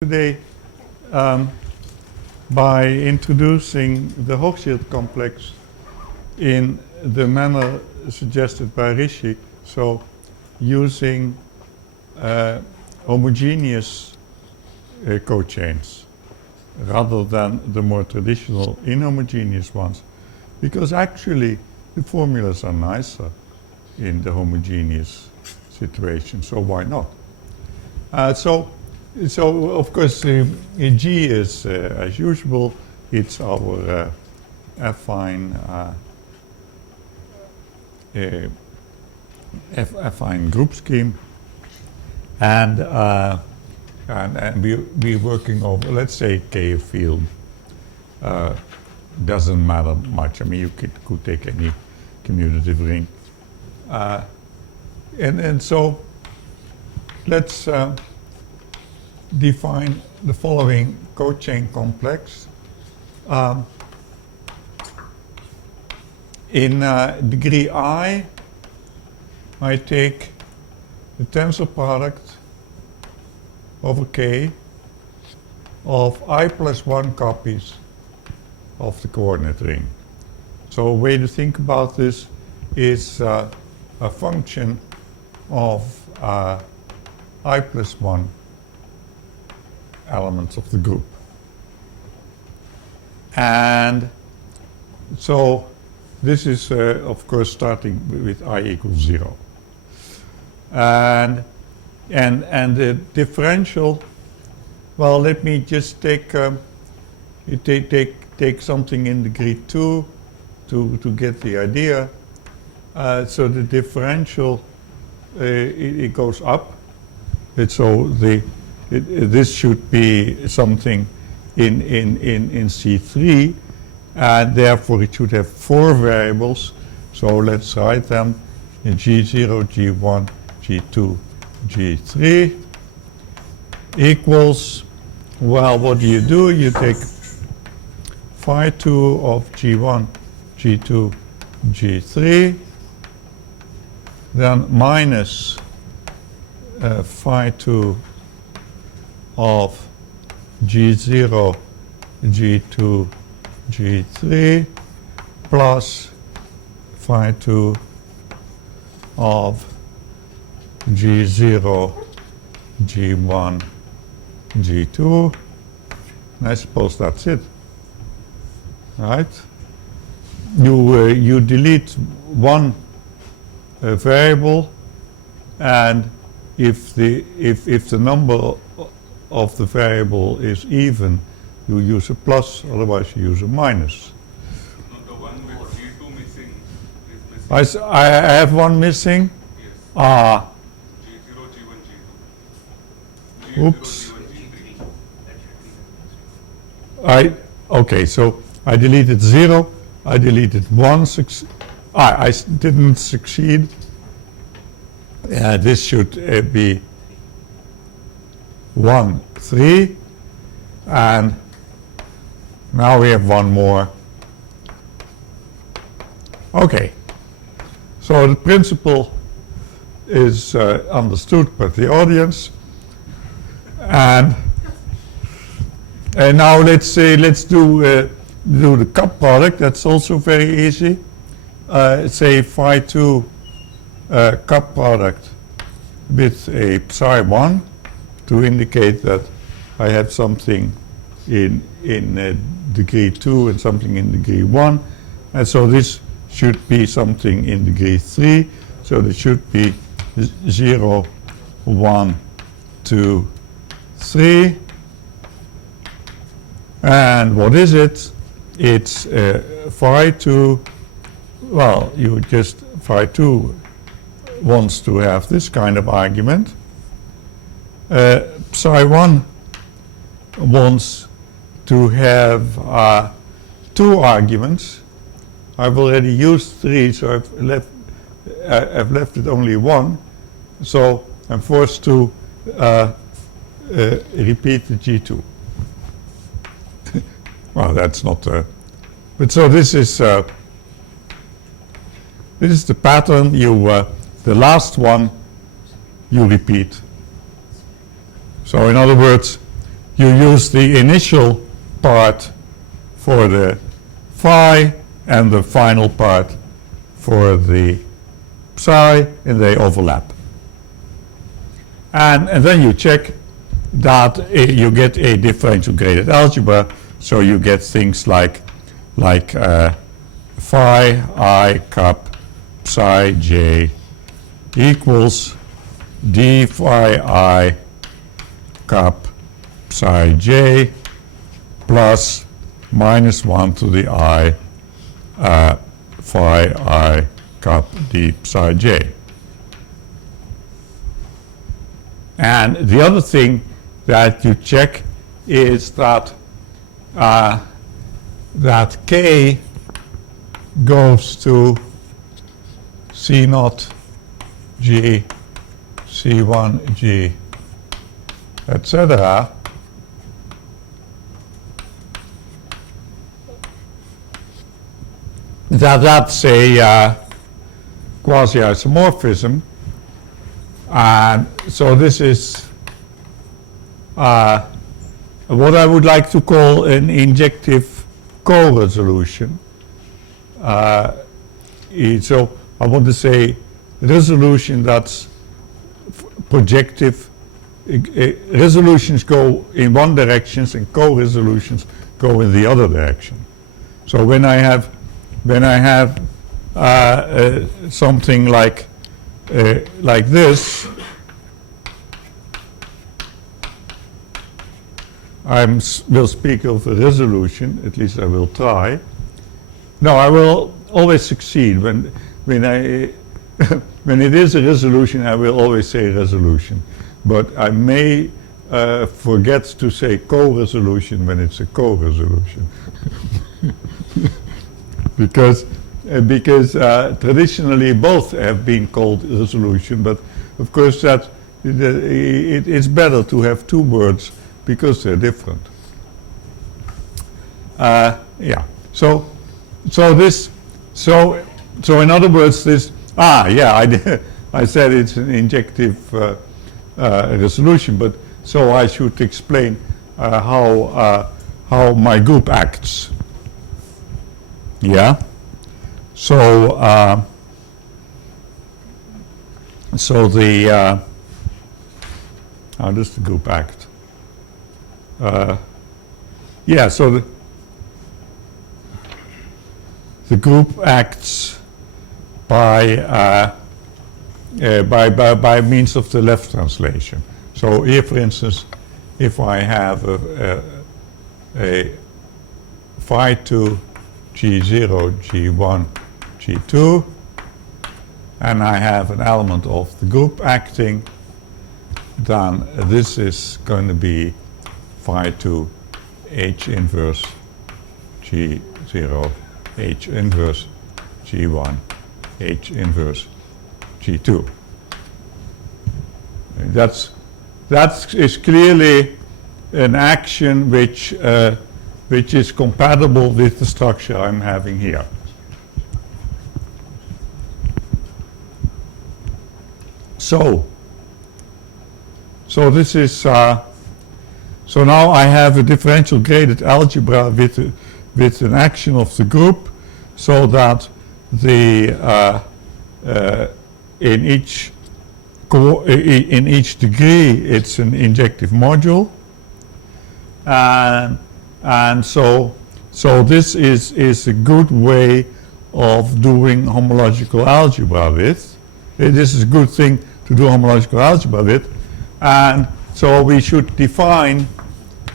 Today by introducing the Hochschild complex in the manner suggested by Rishi, so using homogeneous cochains rather than the more traditional inhomogeneous ones, because actually the formulas are nicer in the homogeneous situation, so why not? So of course, G is, as usual, it's our affine affine group scheme, and we're working over, let's say, K field. Doesn't matter much. I mean, you could take any commutative ring, and so let's define the following cochain complex. In degree I take the tensor product over K of I plus 1 copies of the coordinate ring. So a way to think about this is a function of I plus 1 elements of the group. And so this is of course starting with I equals 0. And the differential, well, let me just take take something in degree 2 to get the idea. So the differential it goes up. So this should be something in C3, and therefore it should have 4 variables. So let's write them in G0, G1, G2, G3 equals, well, what do? You take phi 2 of G1, G2, G3, then minus phi 2 of G0, G2, G3 plus phi 2 of G0, G1, G2. And I suppose that's it, right? You delete one variable, and if the number of the variable is even, you use a plus, otherwise you use a minus. No, the one with G2 missing is missing. I have one missing? Yes. Ah. G0, G1, G2. Oops. G0, G1, G3. Okay, so I deleted 0, I deleted 1, I didn't succeed. This should be 1, 3, and now we have one more. Okay, so the principle is understood by the audience, and now let's do the cup product. That's also very easy. Say phi 2 cup product with a psi 1 to indicate that I have something in degree 2 and something in degree 1. And so this should be something in degree 3. So there should be 0, 1, 2, 3. And what is it? It's phi 2, well, you just, phi 2 wants to have this kind of argument. Psi 1 wants to have 2 arguments. I've already used 3, so I've left it only 1. So I'm forced to repeat the G2. Well, that's not. But so this is the pattern. The last one you repeat. So in other words, you use the initial part for the phi and the final part for the psi, and they overlap. And then you check that you get a differential graded algebra, so you get things like phi I cup psi j equals d phi I cup psi j plus minus 1 to the I phi I cup d psi j. And the other thing that you check is that that k goes to C naught g, C1 g, etc. That's a quasi-isomorphism, and so this is what I would like to call an injective co-resolution. So I want to say resolution that's projective. Resolutions go in one direction and co-resolutions go in the other direction. So when I have something like this, will speak of a resolution. At least I will try. No, I will always succeed when I when it is a resolution. I will always say resolution, but I may forget to say co-resolution when it's a co-resolution. because traditionally both have been called resolution, but of course that it's better to have two words because they're different. Yeah. So in other words, this. I said it's an injective resolution, but so I should explain how my group acts. Yeah. So the how does the group act? Yeah. So the group acts by means of the left translation. So here, for instance, if I have a phi 2 G0, G1, G2, and I have an element of the group acting, then this is going to be phi 2 H inverse G0, H inverse G1, H inverse G2. That is clearly an action which is compatible with the structure I'm having here. So this is so now I have a differential graded algebra with an action of the group, so that the in each degree it's an injective module, and so this is a good way of doing homological algebra with. This is a good thing to do homological algebra with, and so we should define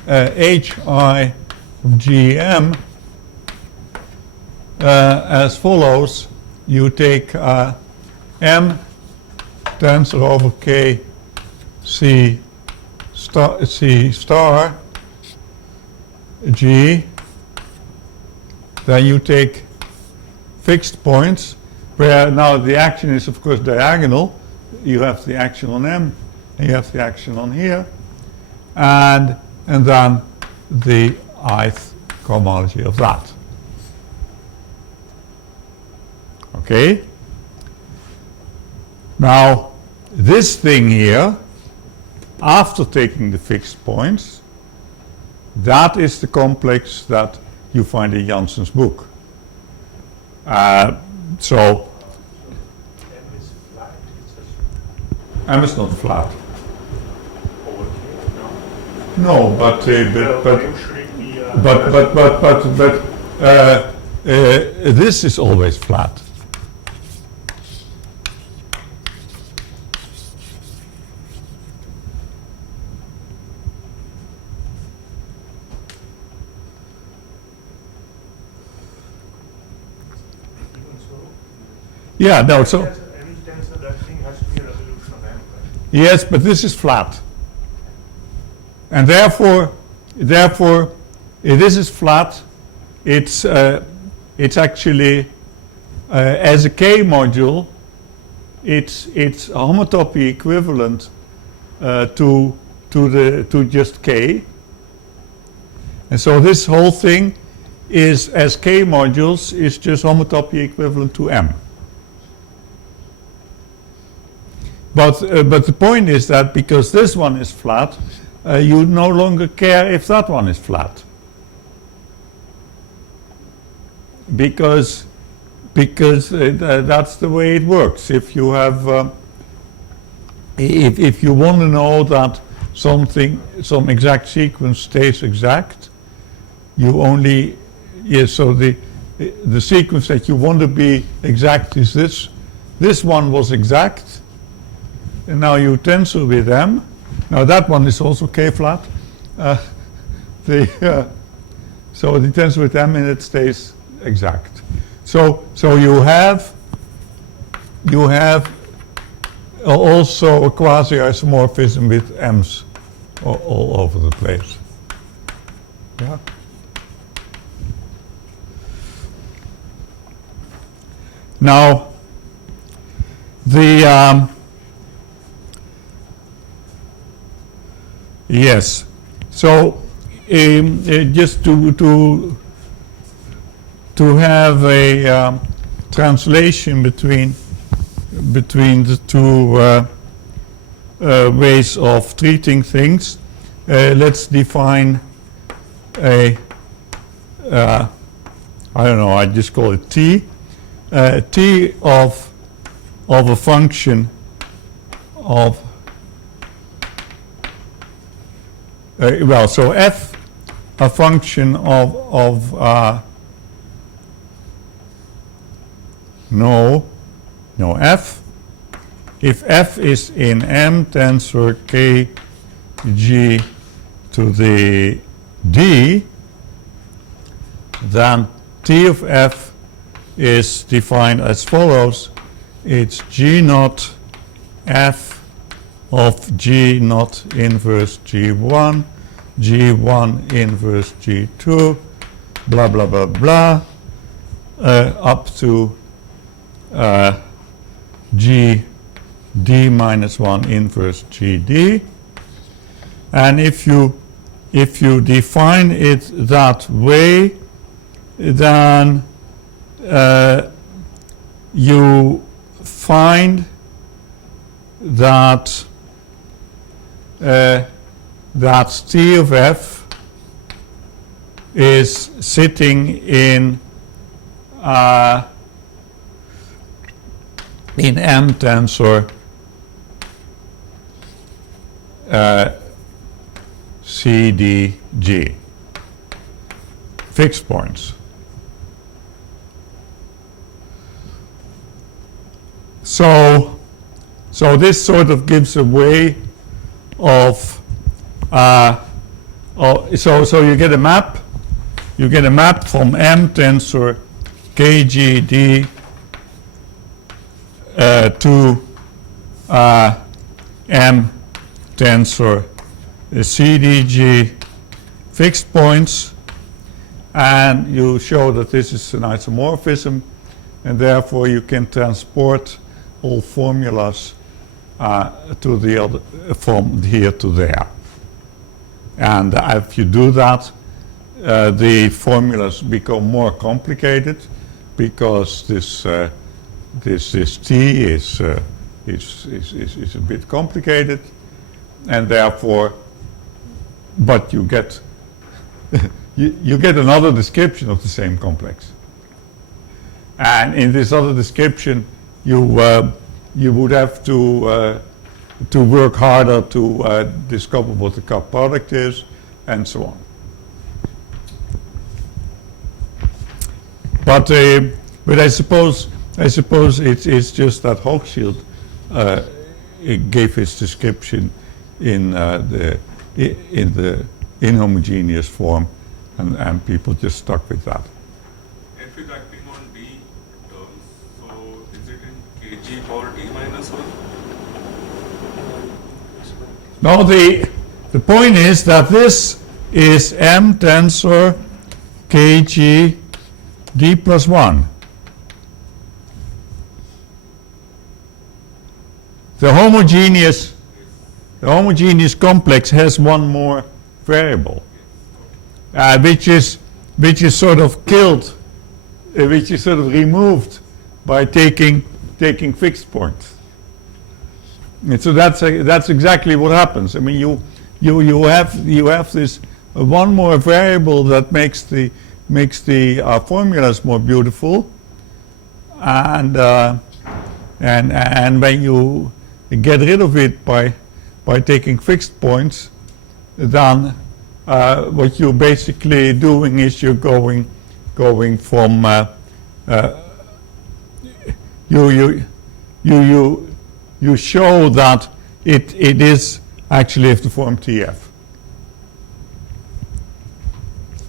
Hi of Gm as follows. You take M tensor over K C star G, then you take fixed points where now the action is of course diagonal. You have the action on M and you have the action on here, and then the ith cohomology of that. Okay? Now this thing here, after taking the fixed points, That is the complex that you find in Janssen's book. So M is flat, it says M is not flat. over here, no? No, but this is always flat. Even so, Yeah, no, so any tensor, that thing has to be a resolution of M, right? yes, but this is flat. And therefore, this is flat. It's actually as a K module, it's homotopy equivalent to just K. And so this whole thing is, as K modules, is just homotopy equivalent to M. But the point is that because this one is flat, you no longer care if that one is flat. Because that's the way it works. If you have, if you want to know that some exact sequence stays exact, you only, so the sequence that you want to be exact is this. This one was exact, and now you tensor with M. Now that one is also K-flat. So the tensor with M and it stays exact. So you have also a quasi-isomorphism with M's all over the place. Yeah. Now the yes. So just to have a translation between the two ways of treating things, let's define a I don't know. I just call it T. T of a function of well, so f a function of f. If f is in M tensor k g to the d, then T of f is defined as follows. It's g naught f of g naught inverse g1, g1 inverse g2, blah blah blah blah, up to g d minus 1 inverse gd. And if you define it that way, then you find that that T of f is sitting in M tensor CDG, fixed points. So this sort of gives a way of so you get a map. You get a map from M tensor KGD to M tensor CDG fixed points, and you show that this is an isomorphism, and therefore you can transport all formulas to the other, from here to there. And if you do that, the formulas become more complicated because this T is a bit complicated, and therefore, but you get you get another description of the same complex. And in this other description, you would have to work harder to discover what the cup product is, and so on. But I suppose it's just that Hochschild it gave its description in the inhomogeneous form, and people just stuck with that. F is acting on D terms, so is it in kg power D minus 1? No, the point is that this is M tensor kg d plus 1. The homogeneous complex has one more variable, which is sort of killed, which is sort of removed by taking fixed points. And so that's exactly what happens. I mean, you have this one more variable that makes the formulas more beautiful, and when you get rid of it by taking fixed points, then what you're basically doing is you're going from you show that it is actually of the form TF.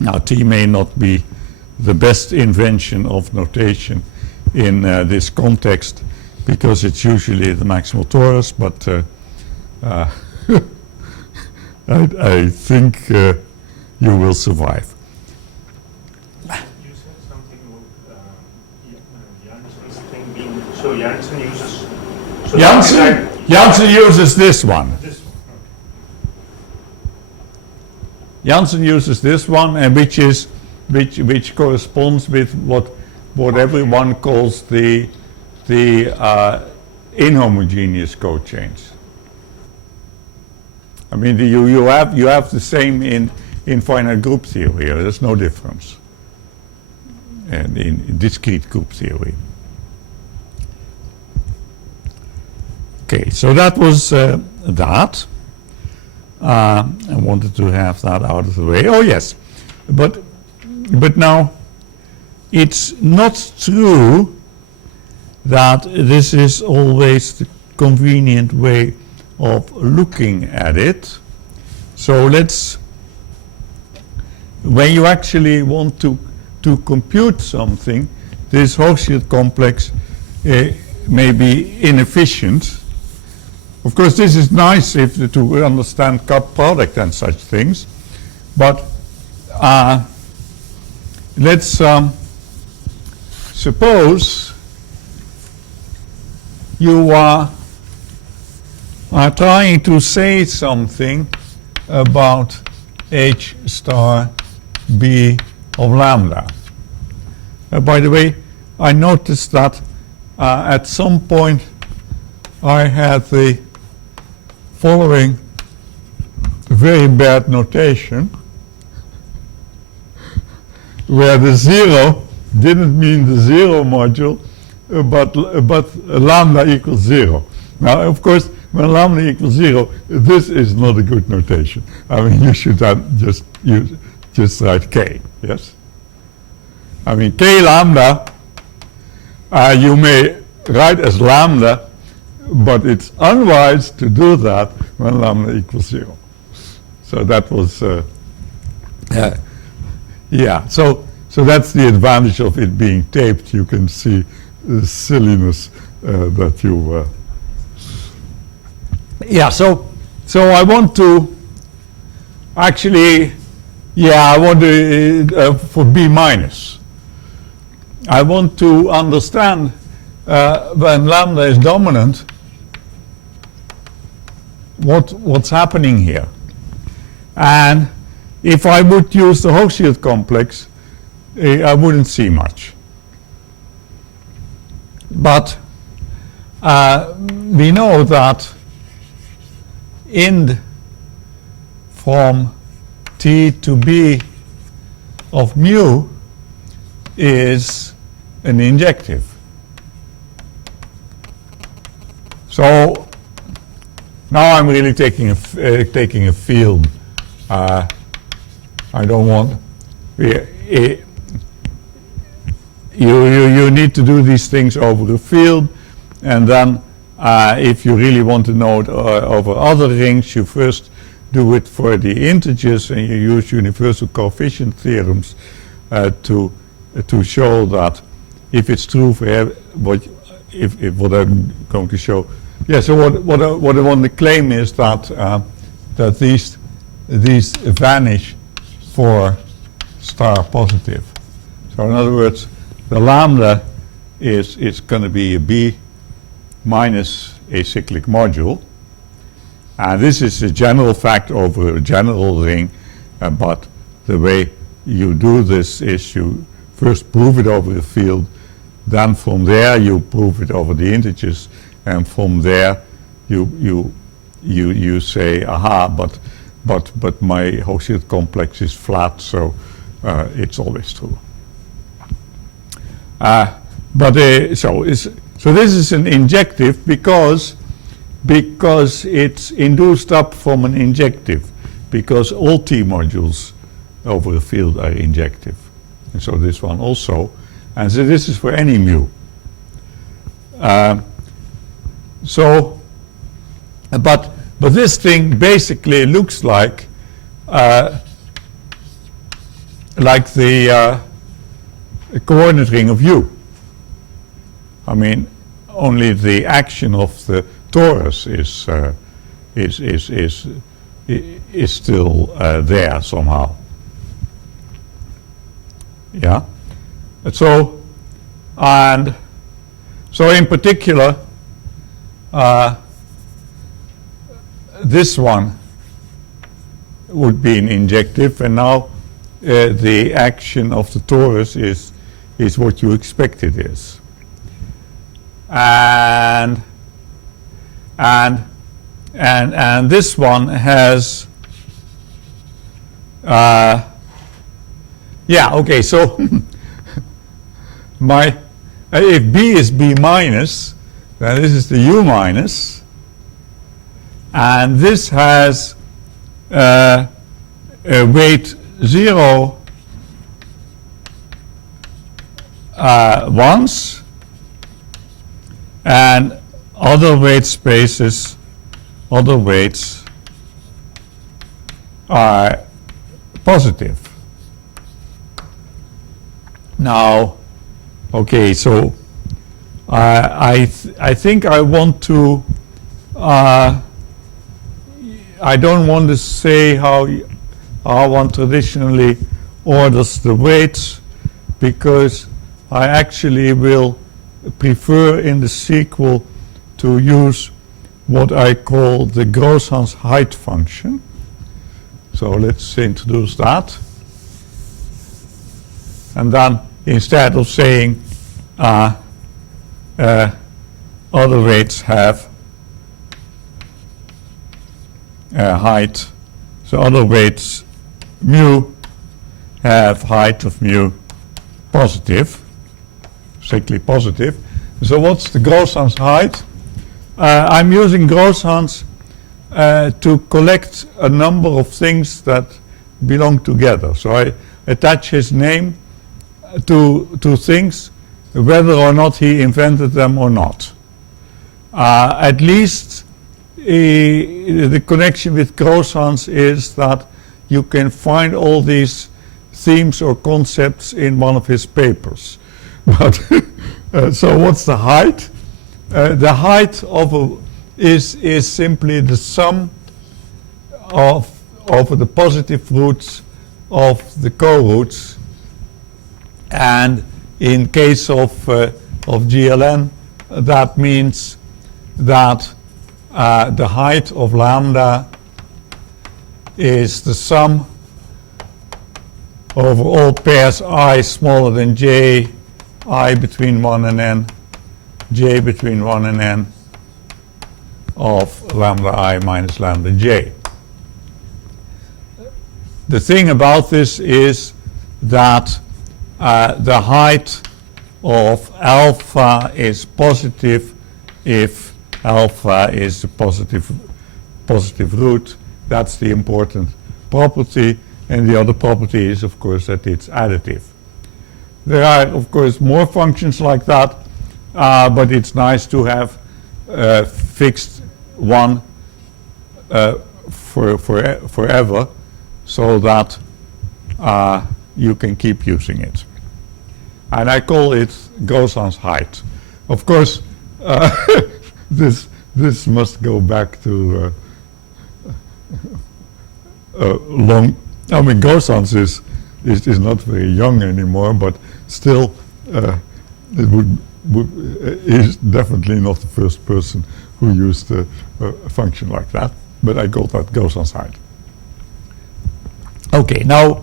Now, T may not be the best invention of notation in this context, because it's usually the maximal torus, but I think you will survive. You said something about Janssen's thing being, so Janssen uses... So Janssen uses this one. This one. Janssen uses this one, and which corresponds with what everyone calls the inhomogeneous cochains. I mean, you have the same in finite group theory. There's no difference. And in discrete group theory. Okay, so that was that. I wanted to have that out of the way. Oh yes, but now it's not true that this is always the convenient way of looking at it. So when you actually want to compute something, this Hochschild complex may be inefficient. Of course, this is nice to understand cup product and such things, but let's suppose you are trying to say something about H star B of lambda. By the way, I noticed that at some point I had the following very bad notation, where the 0 didn't mean the 0 module, but lambda equals 0. Now, of course, when lambda equals 0, this is not a good notation. I mean, you should just write k, yes? I mean, k lambda, you may write as lambda, but it's unwise to do that when lambda equals 0. So that was, yeah. So that's the advantage of it being taped. You can see the silliness that you. Yeah. So I want to actually, I want to for B minus. I want to understand when lambda is dominant, what's happening here. And if I would use the Hochschild complex, I wouldn't see much. But we know that from T to B of mu is an injective. So now I'm really taking a field. I don't want. You need to do these things over a field, and then if you really want to know it over other rings, you first do it for the integers, and you use universal coefficient theorems to show that if it's true for what I'm going to show. Yeah. So what I want to claim is that that these vanish for star positive. So in other words, the lambda is going to be a B minus a cyclic module. And this is a general fact over a general ring, but the way you do this is you first prove it over a field, then from there you prove it over the integers, and from there you say, aha, but my Hochschild complex is flat, so it's always true. So this is an injective because it's induced up from an injective, because all T modules over a field are injective, and so this one also, and so this is for any mu. But this thing basically looks like the coordinate ring of U. I mean, only the action of the torus is still there somehow. Yeah. So in particular, this one would be an injective, and now the action of the torus is what you expect it is. And this one has okay, so if B is B minus, then this is the U minus, and this has a weight 0 once, and other weight spaces, other weights are positive. Now, okay, so I think I want to, I don't want to say how one traditionally orders the weights, because I actually will prefer in the sequel to use what I call the Grosshan's height function. So let's introduce that. And then instead of saying other weights have height, so other weights mu have height of mu positive, strictly positive. So what's the Grosshan's height? I'm using Grosshan's to collect a number of things that belong together. So I attach his name to things, whether or not he invented them or not. At least the connection with Grosshan's is that you can find all these themes or concepts in one of his papers. But so what's the height? The height of is simply the sum of the positive roots of the co-roots, and in case of GLN, that means that the height of lambda is the sum over all pairs I smaller than j, I between 1 and n, j between 1 and n of lambda I minus lambda j. The thing about this is that the height of alpha is positive if alpha is a positive root. That's the important property, and the other property is, of course, that it's additive. There are, of course, more functions like that, but it's nice to have fixed one forever, so that you can keep using it. And I call it Gauss's height. Of course, this must go back to long. I mean, Gauss's is not very young anymore, but still, it is definitely not the first person who used a function like that. But I call that Gauss's height. Okay, now,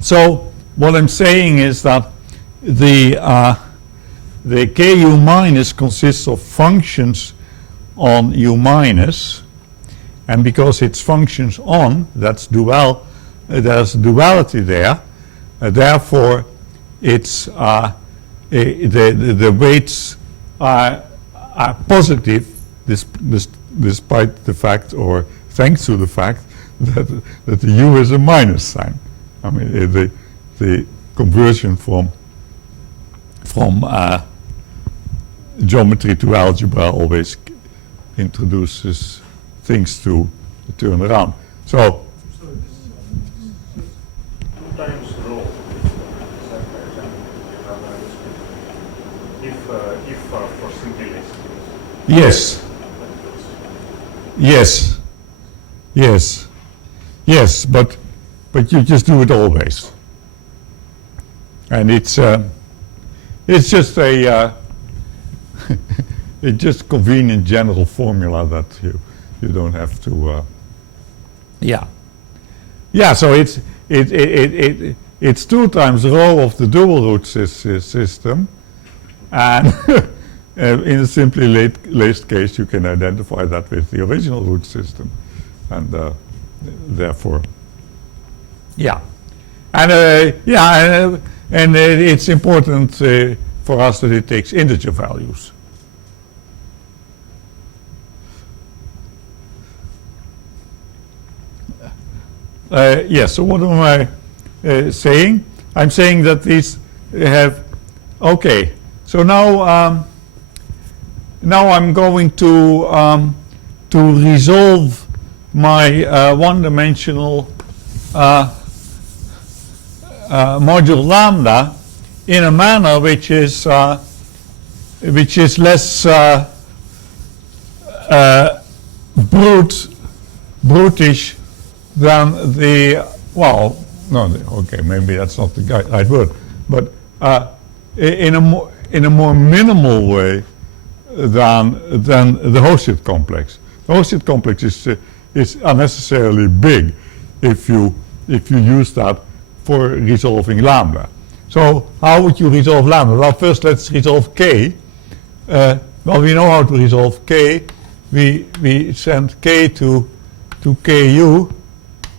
so what I'm saying is that the Ku minus consists of functions on U minus, and because it's functions on, there's duality there, therefore it's the weights are positive despite the fact, or thanks to the fact, that the U is a minus sign. I mean, the conversion from geometry to algebra always introduces things to turn around. So So this is 2 times rho. Is that correct? If for simplicity. Yes, but you just do it always, and it's just a it's just convenient general formula that you don't have to. So it's 2 times rho of the dual root system, and in a simply laced case, you can identify that with the original root system, and therefore, and it's important for us that it takes integer values. So what am I saying? I'm saying that these have, okay, so now I'm going to resolve my one-dimensional module lambda in a manner which is less brutish than the, well, no, okay, maybe that's not the right word, but in a more minimal way than the Hosted complex. The Hosted complex is unnecessarily big if you use that for resolving lambda. So how would you resolve lambda? Well, first let's resolve k. Well, we know how to resolve k. We send k to ku.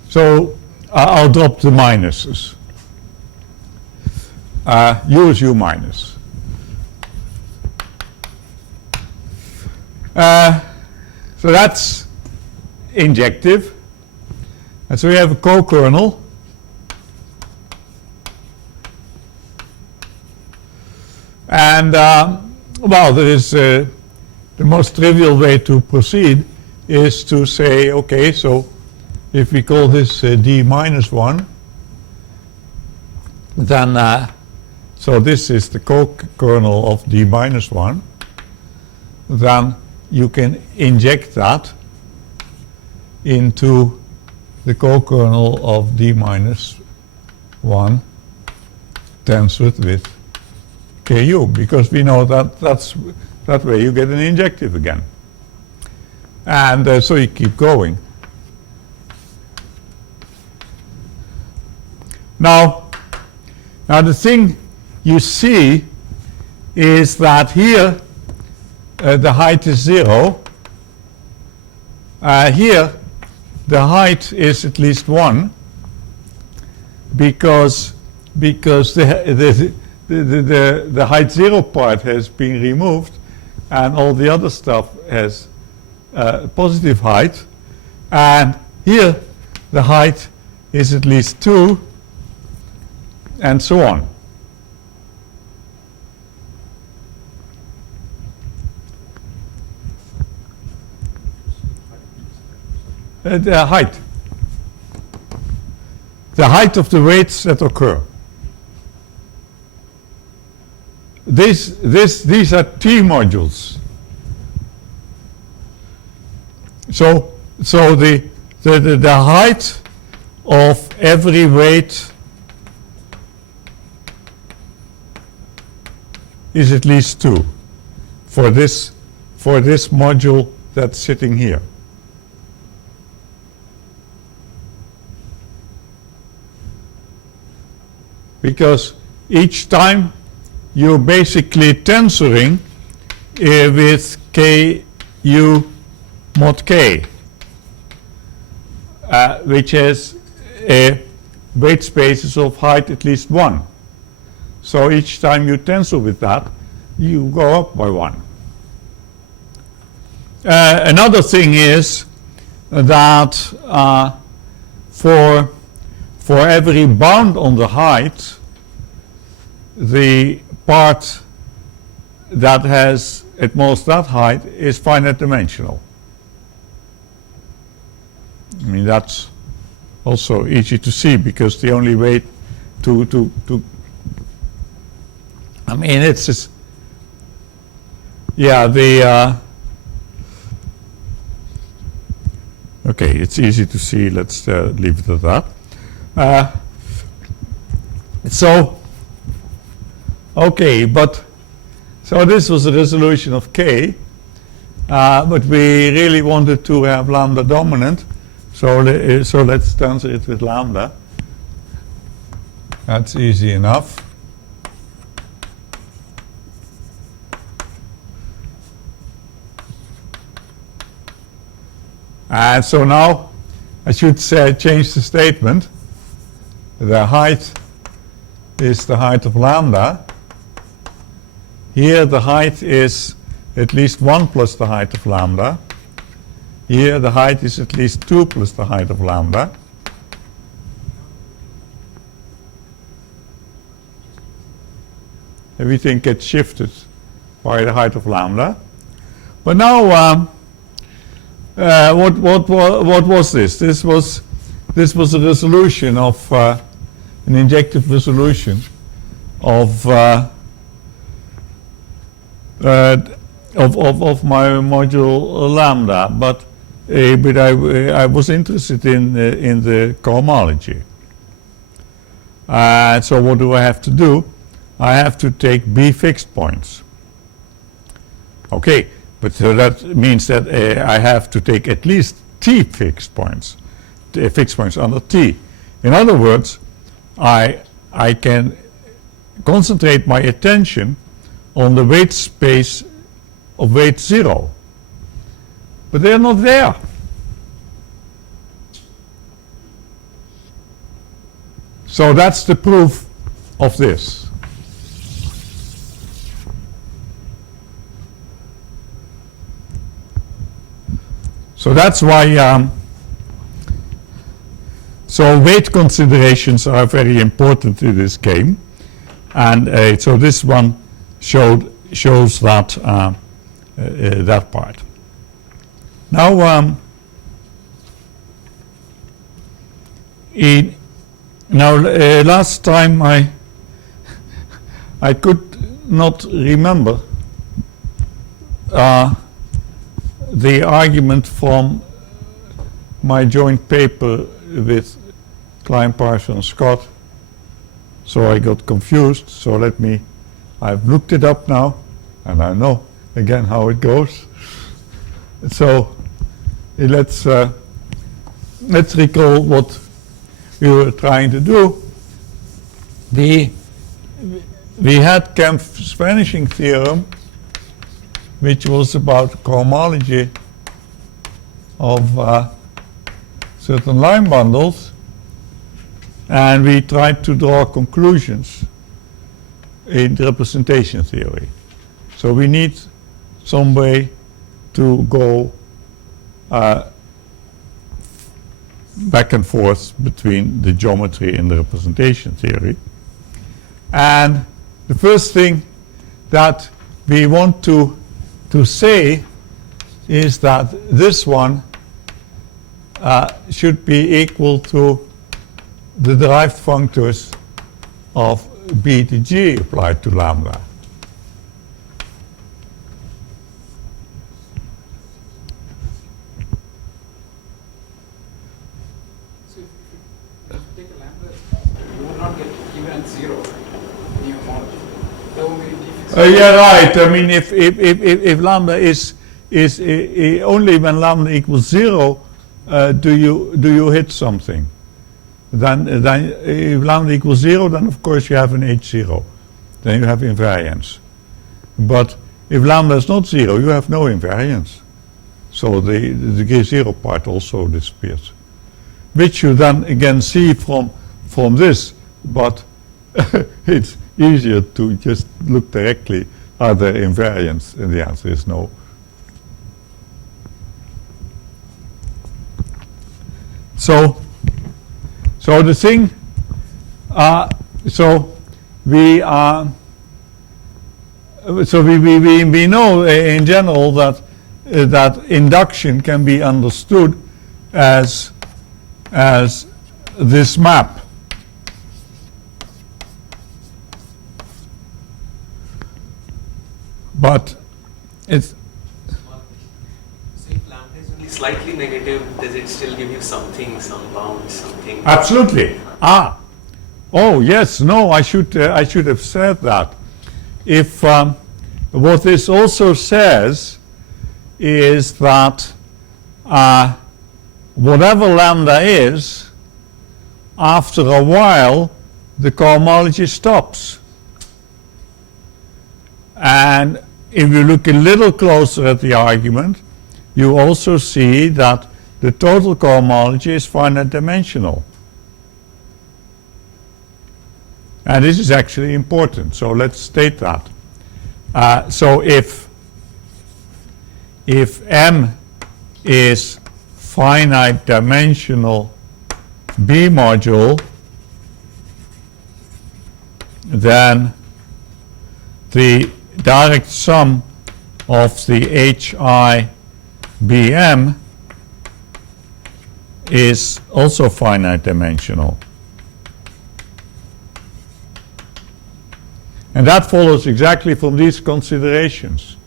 So I'll drop the minuses. U is U minus. So that's injective. And so we have a co-kernel. And well, there is the most trivial way to proceed is to say, okay, so if we call this d minus 1, then so this is the co-kernel of d minus 1, then you can inject that into the co-kernel of d minus 1 tensored with ku, because we know that that way you get an injective again. And so you keep going. Now the thing you see is that here the height is 0. Here the height is at least 1. because the height 0 part has been removed, and all the other stuff has positive height, and here the height is at least 2, and so on. The height of the weights that occur. These are T modules. So the height of every weight is at least 2 for this module that's sitting here. Because each time you're basically tensoring with ku mod k, which has weight spaces of height at least 1. So each time you tensor with that, you go up by 1. Another thing is that for every bound on the height, the part that has at most that height is finite dimensional. I mean, that's also easy to see, because the only way to I mean, it's just, yeah, okay, it's easy to see. Let's leave it at that. So this was a resolution of k, but we really wanted to have lambda dominant, so let's tensor it with lambda. That's easy enough. And so now I should change the statement. The height is the height of lambda. Here the height is at least 1 plus the height of lambda. Here the height is at least 2 plus the height of lambda. Everything gets shifted by the height of lambda. But now what was this? This was a resolution of an injective resolution of my module lambda, but I was interested in the cohomology. So what do I have to do? I have to take B fixed points. Okay, but so that means that I have to take at least T fixed points under T. In other words, I can concentrate my attention on the weight space of weight 0, but they're not there. So that's the proof of this. So that's why so weight considerations are very important in this game, and so this one shows that that part. Now last time I could not remember the argument from my joint paper with Klein, Parson, and Scott, so I got confused. So I've looked it up now, and I know again how it goes. So let's recall what we were trying to do. We had Kempf's vanishing theorem, which was about cohomology of certain line bundles, and we tried to draw conclusions in representation theory. So we need some way to go back and forth between the geometry and the representation theory. And the first thing that we want to say is that this one should be equal to the derived functors of b to g applied to lambda. So if you take a lambda, you will not get even 0 in your homology. That will be difficult. Yeah, right. I mean, if lambda is only when lambda equals 0, do you hit something? Then if lambda equals 0, then of course you have an H0. Then you have invariance. But if lambda is not 0, you have no invariance. So the degree 0 part also disappears. Which you then again see from this, but it's easier to just look directly at the invariance, and the answer is no. So the thing, we know in general that induction can be understood as this map. But it's So if lambda is only slightly negative, does it still give you something, some bound, something? absolutely. Oh yes, no, I should have said that. If what this also says is that whatever lambda is, after a while the cohomology stops. And if you look a little closer at the argument, you also see that the total cohomology is finite dimensional. And this is actually important, so let's state that. So if M is finite dimensional B module, then the direct sum of the HI BM is also finite dimensional. And that follows exactly from these considerations.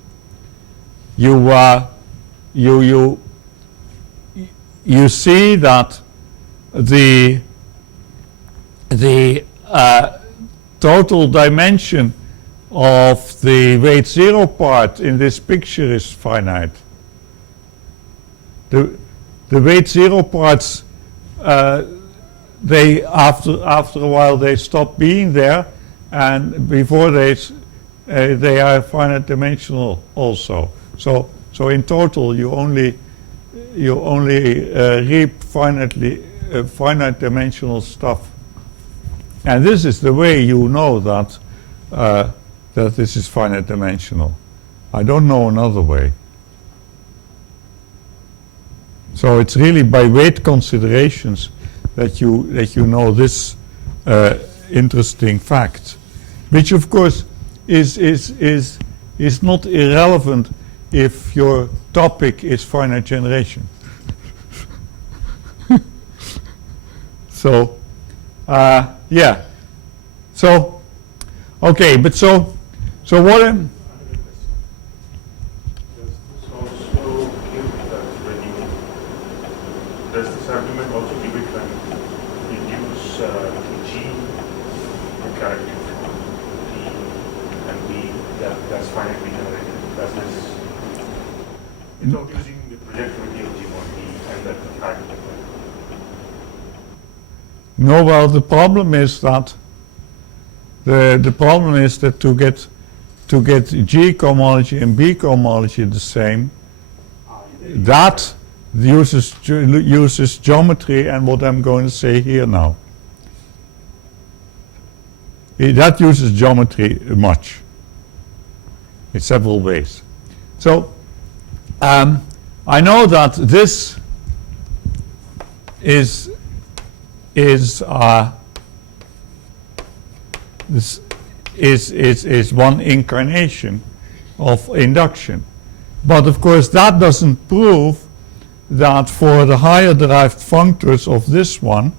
You see that the total dimension of the weight 0 part in this picture is finite. The weight 0 parts, they after a while they stop being there, and before they are finite dimensional also. So in total you only reap finite dimensional stuff. And this is the way you know that this is finite dimensional. I don't know another way. So it's really by weight considerations that you know this interesting fact, which of course is not irrelevant if your topic is finite generation. So yeah. So okay, but so what I'm Does this also give that when you, does this argument also give it when you use G, the character from T and B, that's finitely generated? Does this, without using the projectivity of G mod B and that the fact that no, well, the problem is that to get G cohomology and B cohomology the same, that uses geometry and what I'm going to say here now. that uses geometry much in several ways. So I know that this is one incarnation of induction. But of course that doesn't prove that for the higher derived functors of this one,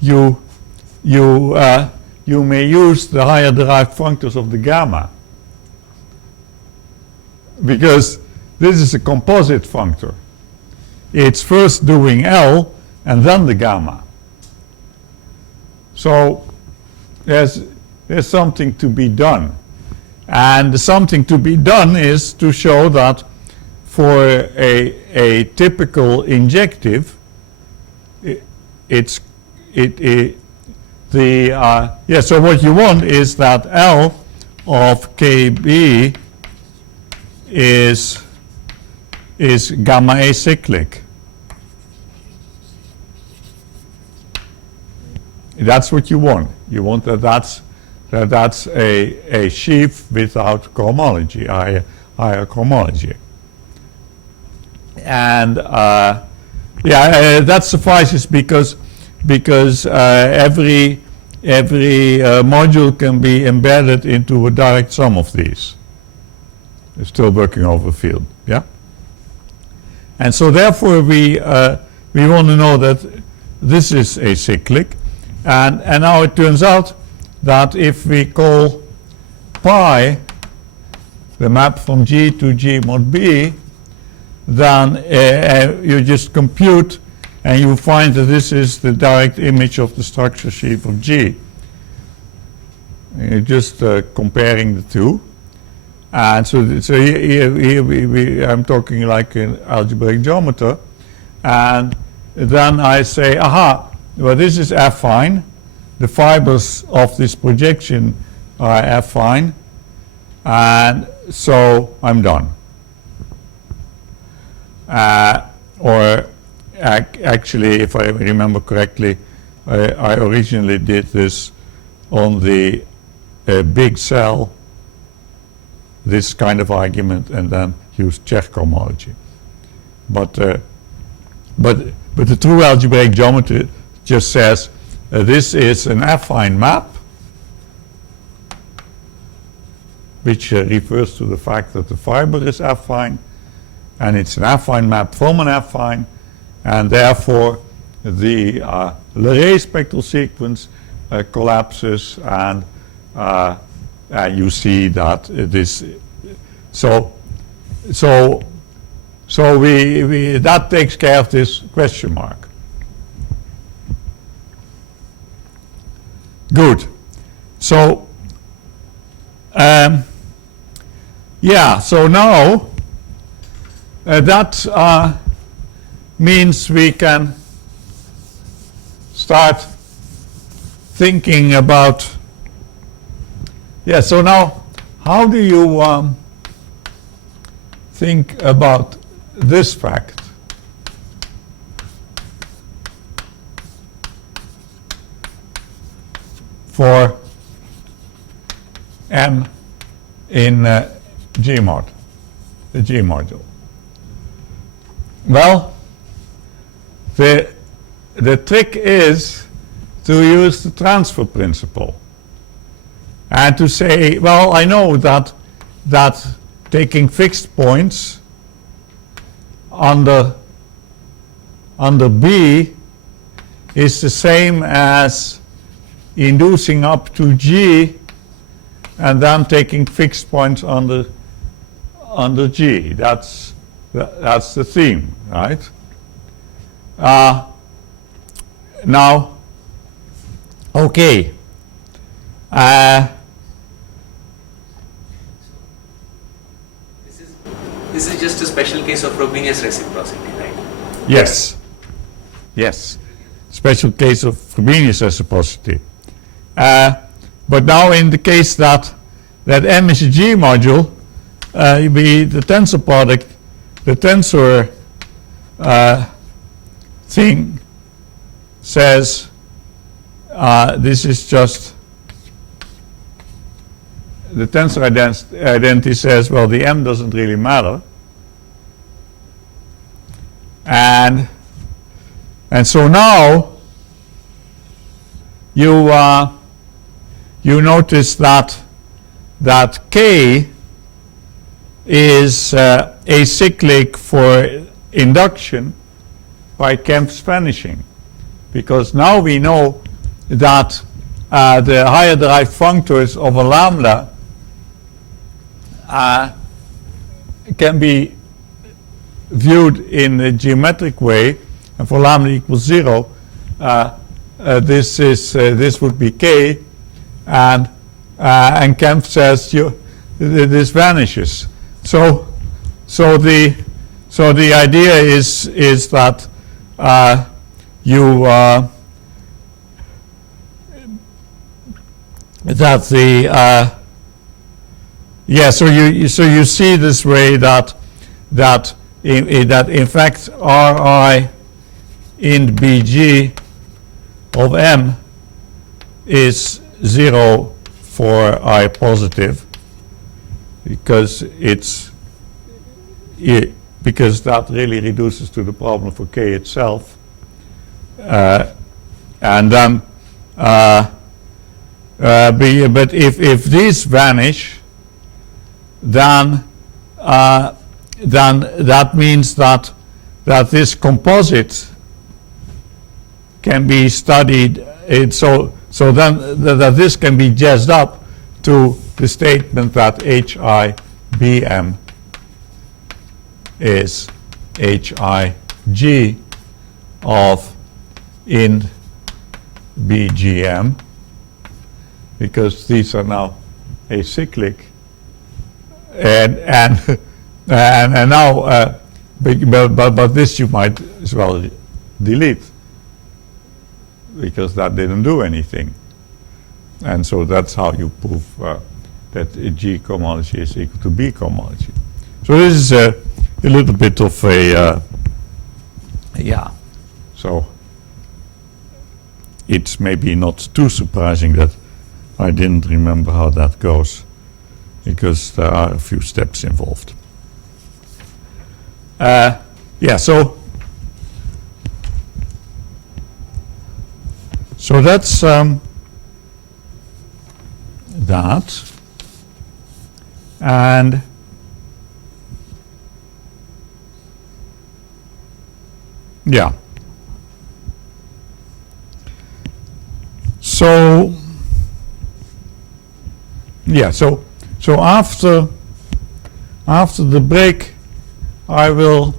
you may use the higher derived functors of the gamma. Because this is a composite functor. It's first doing L and then the gamma. So there's something to be done. And the something to be done is to show that for a typical injective, so what you want is that L of KB is gamma acyclic. That's what you want. You want that's a sheaf without cohomology, higher cohomology. And that suffices because every module can be embedded into a direct sum of these. It's still working over field, yeah? And so therefore we want to know that this is acyclic, and now it turns out that if we call pi the map from G to G mod B, then you just compute and you find that this is the direct image of the structure sheaf of G. You're just comparing the two. And so here I'm talking like an algebraic geometer. And then I say, aha, well, this is affine. The fibers of this projection are affine. And so I'm done. Actually, if I remember correctly, I originally did this on the big cell, this kind of argument, and then used Czech cohomology. But the true algebraic geometry just says this is an affine map, which refers to the fact that the fiber is affine, and it's an affine map from an affine, and therefore the Leray spectral sequence collapses, and you see that this. So we that takes care of this question mark. Good. So so now that means we can start thinking about, so now how do you think about this fact? For M in Gmod, the G module. Well, the trick is to use the transfer principle and to say, well, I know that taking fixed points under B is the same as inducing up to G and then taking fixed points under G. That's the theme, right? Now, okay. This is just a special case of Frobenius reciprocity, right? Yes. Yes. Special case of Frobenius reciprocity. But now in the case that M is a G module, the tensor product, the tensor thing says this is just the tensor identity says, well, the m doesn't really matter. And so now you notice that K is acyclic for induction by Kempf's vanishing, because now we know that the higher derived functors of a lambda can be viewed in a geometric way, and for lambda equals 0, this would be K, and Kempf says this vanishes. So the idea is that so you see this way that in fact Ri in Bg of m is 0 for I positive, because because that really reduces to the problem for K itself, and then but if these vanish, then that means that this composite can be studied. So then that this can be jazzed up to the statement that HIBM is HIG of int BGM, because these are now acyclic, and now but this you might as well delete, because that didn't do anything. And so that's how you prove that G cohomology is equal to B cohomology. So this is a little bit of a so it's maybe not too surprising that I didn't remember how that goes, because there are a few steps involved. So that's that, and so after the break I will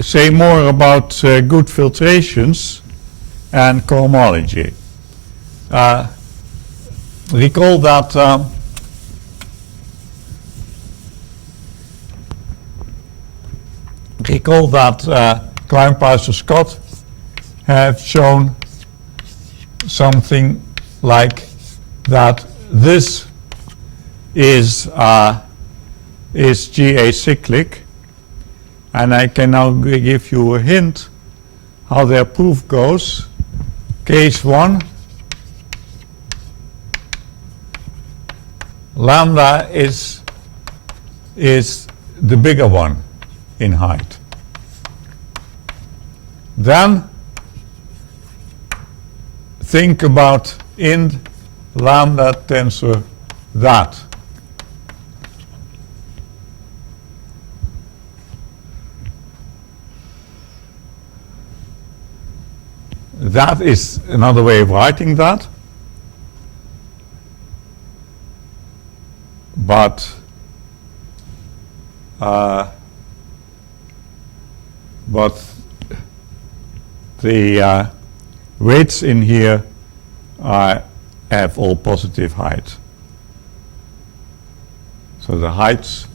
say more about good filtrations and cohomology. Recall that Klein-Peiser-Scott have shown something like that. This is G acyclic, and I can now give you a hint how their proof goes. Case 1, lambda is the bigger one in height. Then think about int lambda tensor that. That is another way of writing that, but the weights in here have all positive height. So the heights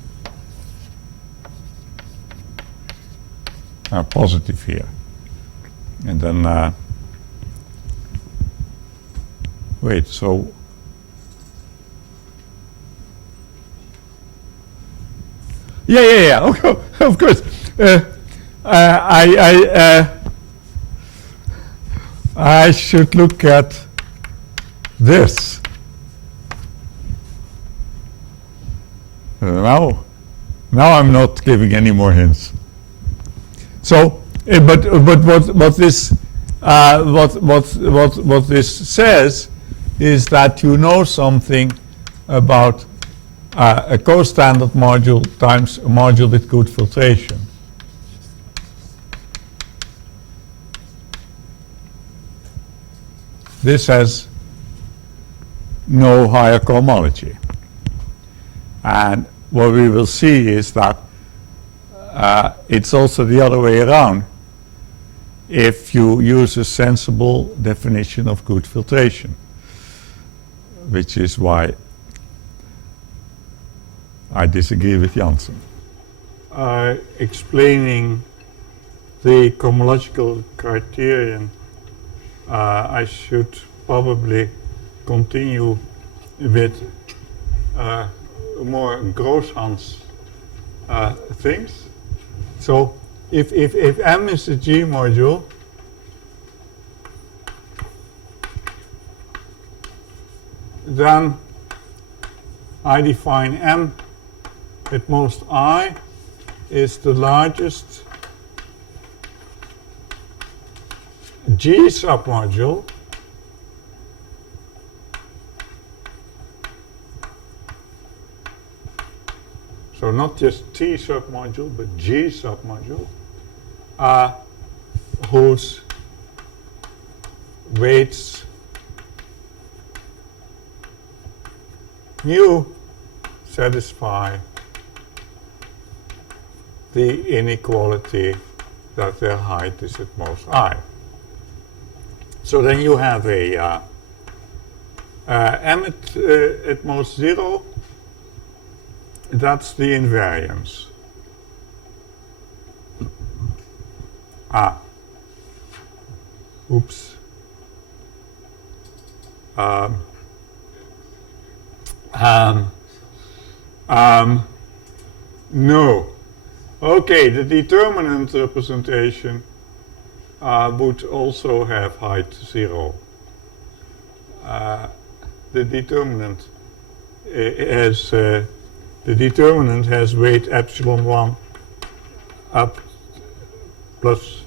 are positive here. And then wait, so yeah, okay, of course. I should look at this. Now I'm not giving any more hints. So, but what this what this says is that you know something about a co-standard module times a module with good filtration. This has no higher cohomology. And what we will see is that it's also the other way around if you use a sensible definition of good filtration, which is why I disagree with Janssen. Explaining the cohomological criterion, I should probably continue with more Groshans things. So if M is the G module, then I define M at most I is the largest G submodule so not just T submodule but G submodule whose weights mu satisfy the inequality that their height is at most I. So then you have a M at most 0, that's the invariance. Oops. No. Okay, the determinant representation would also have height 0. The determinant has weight epsilon 1 up plus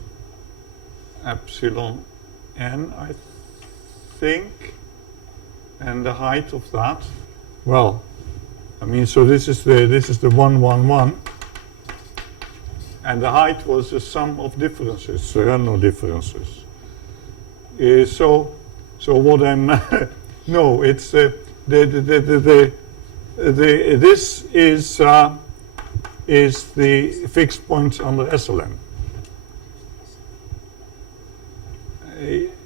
epsilon n, I think, and the height of that. Well, I mean, so this is the 1, 1, 1. And the height was the sum of differences, random differences. So what I'm no, it's this is the fixed points under SLN.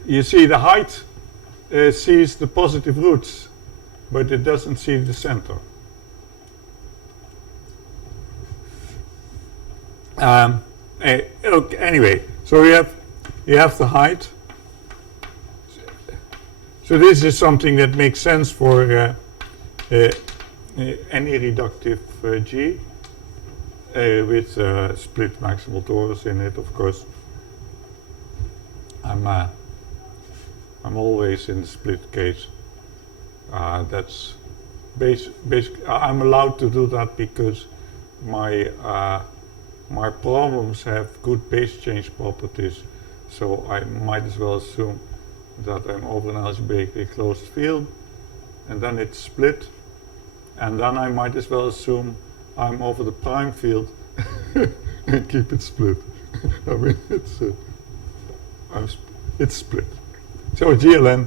You see, the height sees the positive roots, but it doesn't see the center. Okay, anyway, so you have the height. So this is something that makes sense for any reductive G with split maximal torus in it. Of course, I'm always in the split case. That's basically I'm allowed to do that because my problems have good base change properties, so I might as well assume that I'm over an algebraically closed field, and then it's split, and then I might as well assume I'm over the prime field and keep it split. I mean, it's split. So GLN,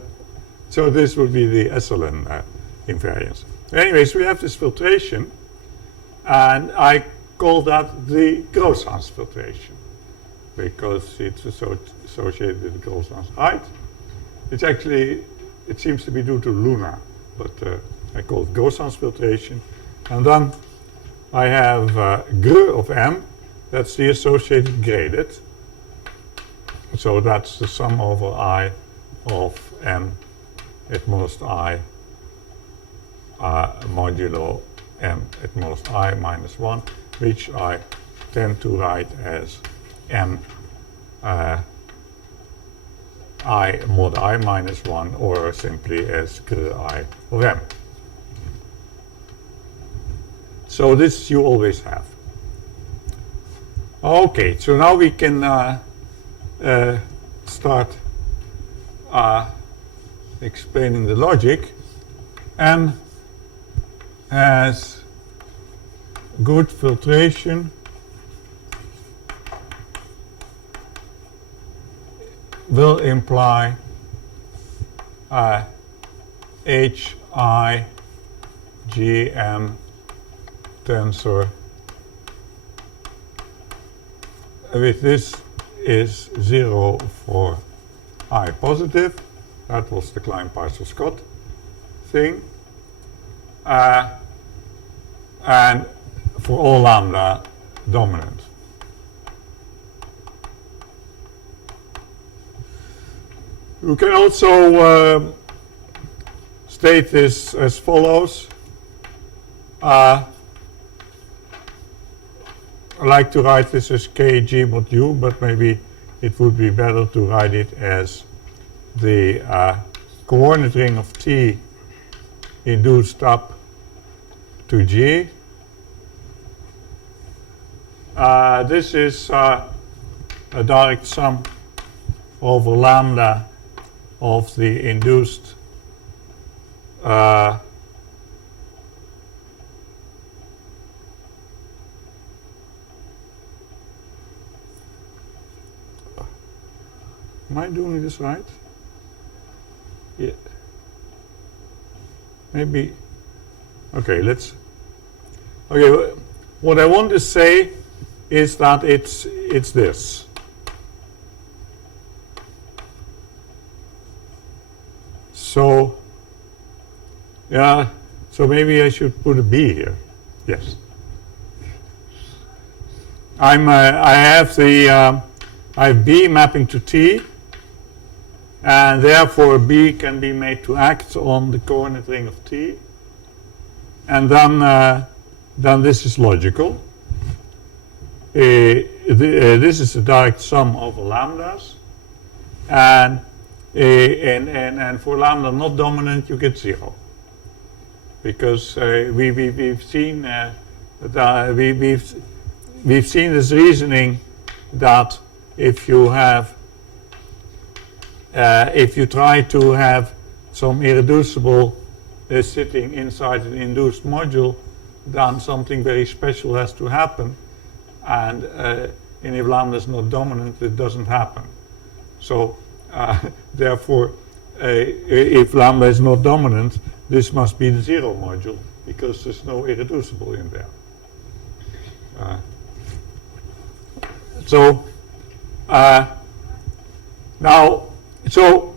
so this would be the SLN invariance. Anyways, we have this filtration, and I call that the Groshans filtration because it's associated with the Groshans height. It's actually, it seems to be due to Luna, but I call it Groshans filtration. And then I have Gr of M, that's the associated graded. So that's the sum over I of M at most I modulo M at most I minus 1, which I tend to write as M I mod I minus 1, or simply as gr I of m. So this you always have. Okay, so now we can start explaining the logic. M has good filtration will imply HIGM tensor with this is 0 for I positive. That was the Klein-Parcel-Scott thing. And for all lambda dominant. You can also state this as follows. I like to write this as kg mod u, but maybe it would be better to write it as the coordinate ring of T induced up to G. This is a direct sum over lambda of the induced am I doing this right? Yeah. Maybe. Okay, let's. Okay, what I want to say is that it's this. So, yeah, so maybe I should put a B here. Yes. I have the I have B mapping to T, and therefore B can be made to act on the coordinate ring of T, and then this is logical. This is a direct sum over lambdas, and for lambda not dominant you get 0, because we've seen we've seen this reasoning that if you have if you try to have some irreducible sitting inside an induced module, then something very special has to happen, and if lambda is not dominant, it doesn't happen. So therefore, if lambda is not dominant, this must be the 0 module, because there's no irreducible in there. So now, so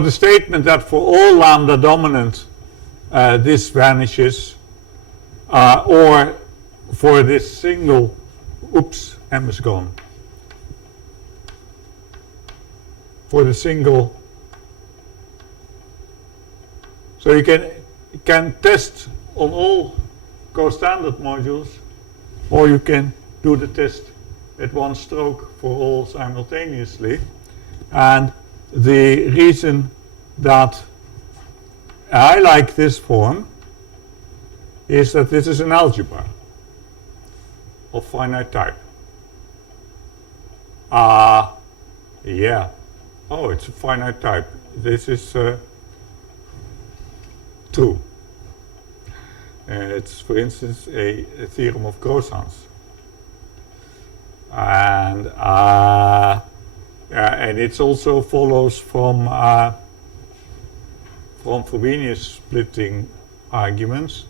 the statement that for all lambda dominant this vanishes, or for this single, oops, M is gone. For the single, so you can test on all co-standard modules, or you can do the test at one stroke for all simultaneously. And the reason that I like this form is that this is an algebra of finite type. Yeah. Oh, it's a finite type. This is true. It's, for instance, a theorem of Grosjean's. And it also follows from Frobenius splitting arguments,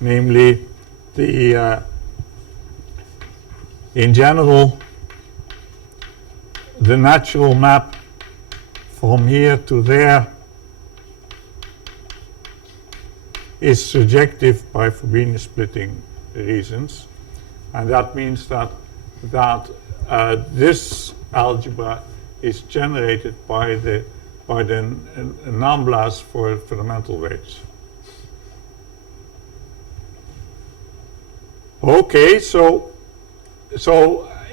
namely the in general the natural map from here to there is surjective by Frobenius splitting reasons, and that means that this algebra is generated by the numbers for fundamental weights. Okay, so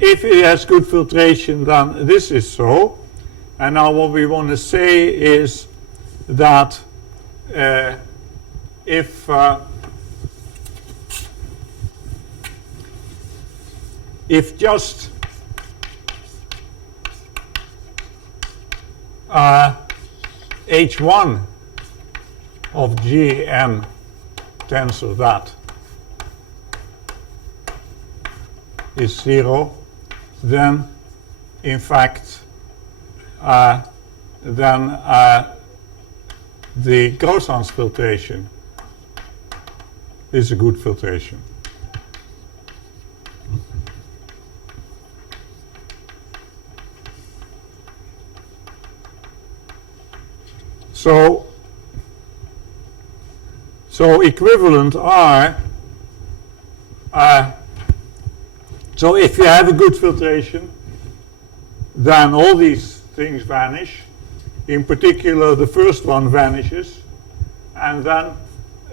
if it has good filtration, then this is so. And now what we want to say is that if just H1 of GM tensor that is 0, then in fact the Grossans filtration is a good filtration. So equivalent are, so if you have a good filtration, then all these things vanish. In particular, the first one vanishes, and then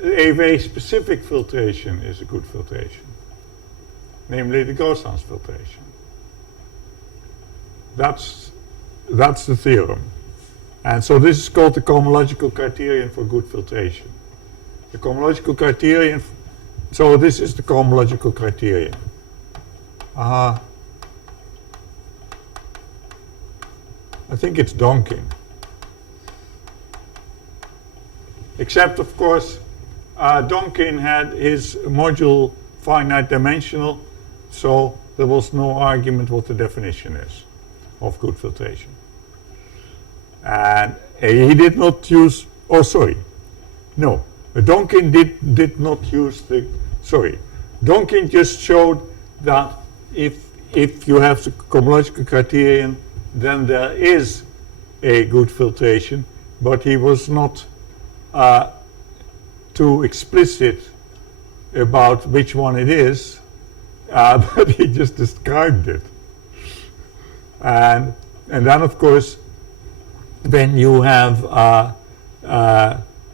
a very specific filtration is a good filtration, namely the Grossans filtration. That's the theorem. And so this is called the cohomological criterion for good filtration. The cohomological criterion, so this is the cohomological criterion. I think it's Donkin. Except, of course, Donkin had his module finite dimensional, so there was no argument what the definition is of good filtration. And he did not use, oh sorry, no, Donkin did not use the, sorry, Donkin just showed that if you have the cohomological criterion, then there is a good filtration, but he was not too explicit about which one it is, but he just described it. And then, of course, when you have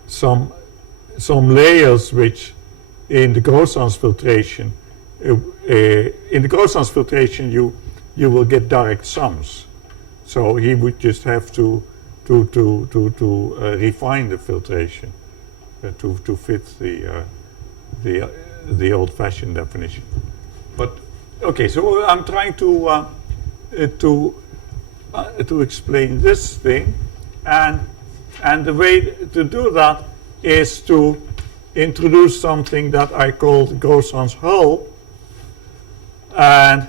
some layers which in the Grossans filtration, you will get direct sums. So he would just have to refine the filtration to fit the old-fashioned definition. But okay, so I'm trying to explain this thing, and the way to do that is to introduce something that I call the Grossans hull, and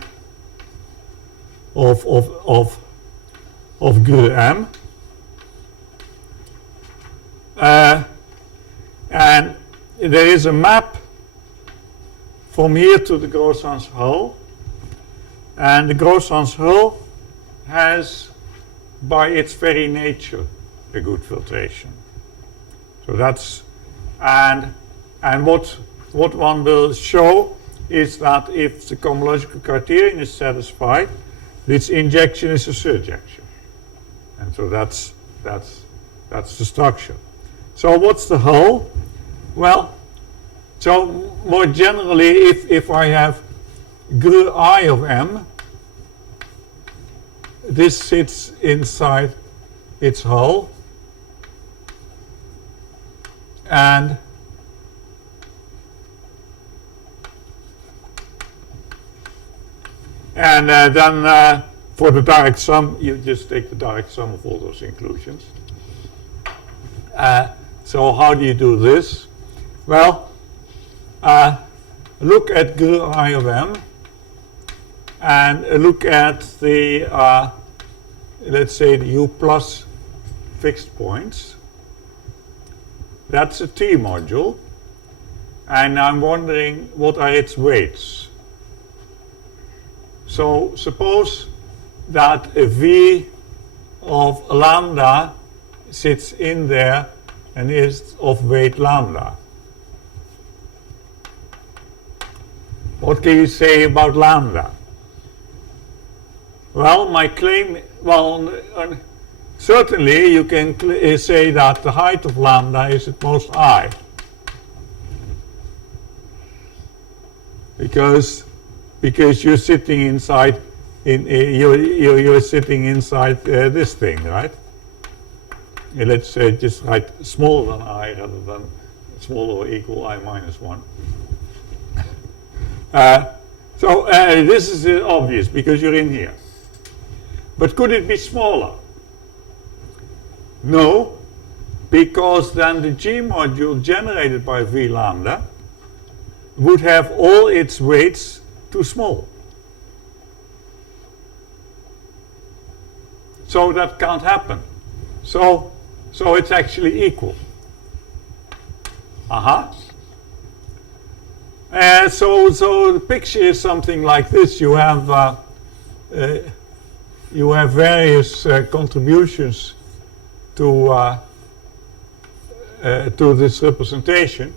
of GM, and there is a map from here to the Grossans hull, and the Grossans hull has, by its very nature, a good filtration. So that's, and what one will show is that if the cohomological criterion is satisfied, this injection is a surjection. And so that's the structure. So what's the hull? Well, so more generally, if I have GRU I of M, this sits inside its hull, and then for the direct sum, you just take the direct sum of all those inclusions. So how do you do this? Well, look at GRU I of M, and look at the, let's say, the U plus fixed points. That's a T module, and I'm wondering what are its weights. So suppose that a V of lambda sits in there and is of weight lambda. What can you say about lambda? Well, my claim, well, certainly you can say that the height of lambda is at most I. Because you're sitting inside you're sitting inside this thing, right? Let's just write smaller than I rather than smaller or equal I minus 1. So this is obvious because you're in here. But could it be smaller? No, because then the G module generated by V lambda would have all its weights too small. So that can't happen. So it's actually equal. So the picture is something like this. You have various contributions to this representation,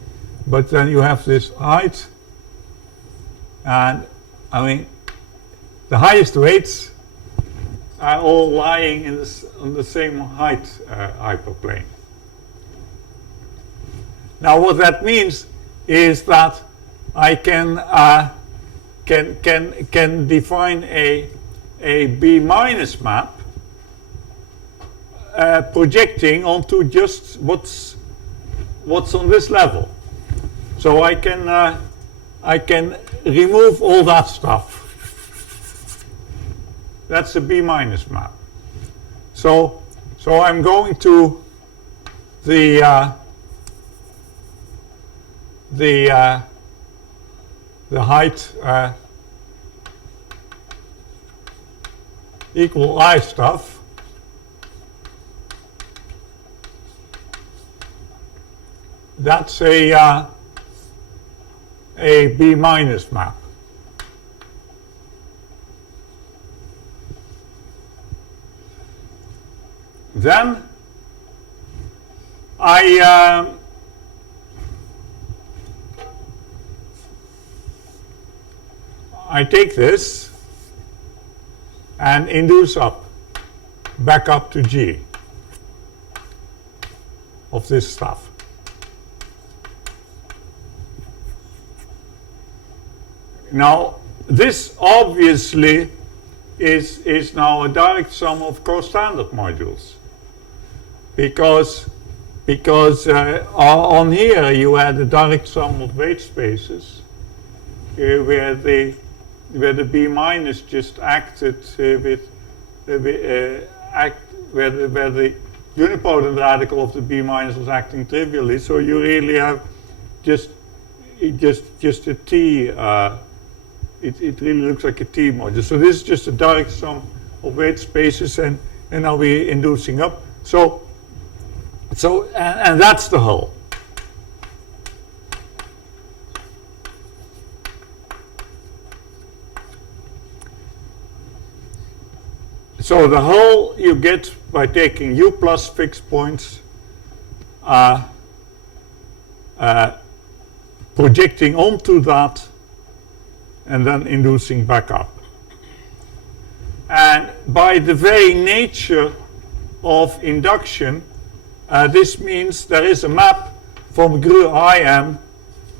but then you have this height, and I mean the highest weights are all lying in this, on the same height hyperplane. Now what that means is that I can define a B minus map projecting onto just what's on this level. So I can remove all that stuff. That's a B minus map. So I'm going to the height equal I stuff. That's a B minus map. Then I take this and induce back up to G of this stuff. Now, this obviously is now a direct sum of costandard modules, because on here you had a direct sum of weight spaces where the B minus just acted where the unipotent radical of the B minus was acting trivially. So you really have just a T. It really looks like a T module. So this is just a direct sum of weight spaces, and now we're inducing up. So that's the hull. So the hull you get by taking U plus fixed points, projecting onto that, and then inducing back up. And by the very nature of induction, this means there is a map from GRU IM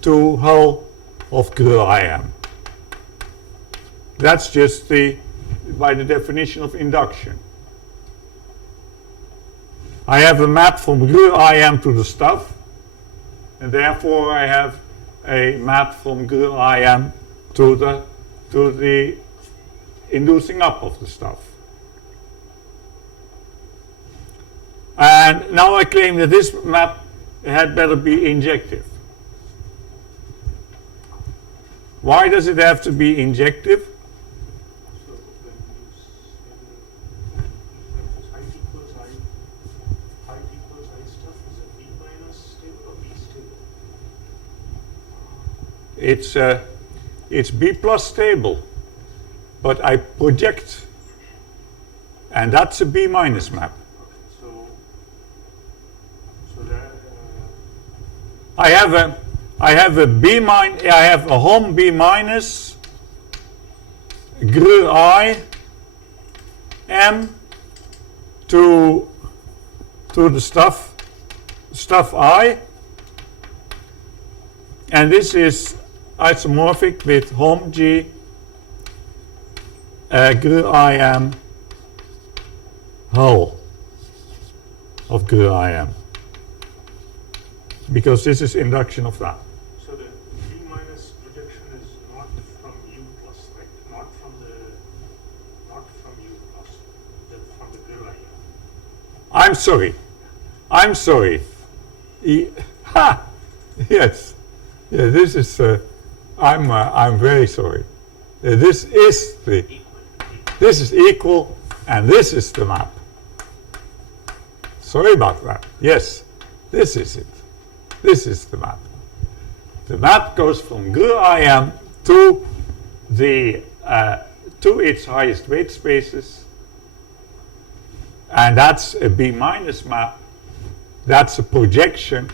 to hull of GRU IM. That's just by the definition of induction. I have a map from GRU IM to the stuff, and therefore I have a map from GRU IM to the inducing up of the stuff. And now I claim that this map had better be injective. Why does it have to be injective? So when you say height equals I stuff, is it B minus stable or B stable? It's B plus stable, but I project, and that's a B minus map. So that I have a hom B minus GRU I M to the stuff I, and this is isomorphic with hom G GRU IM hull of GRU IM. Because this is induction of that. So the B minus projection is not from U plus, right? Not from U plus, from the GRU IM. I'm sorry. Ha! Yes. Yeah, this is, I'm very sorry. This is equal, and this is the map. Sorry about that. Yes, this is it. This is the map. The map goes from GRU IM to to its highest weight spaces, and that's a B minus map. That's a projection,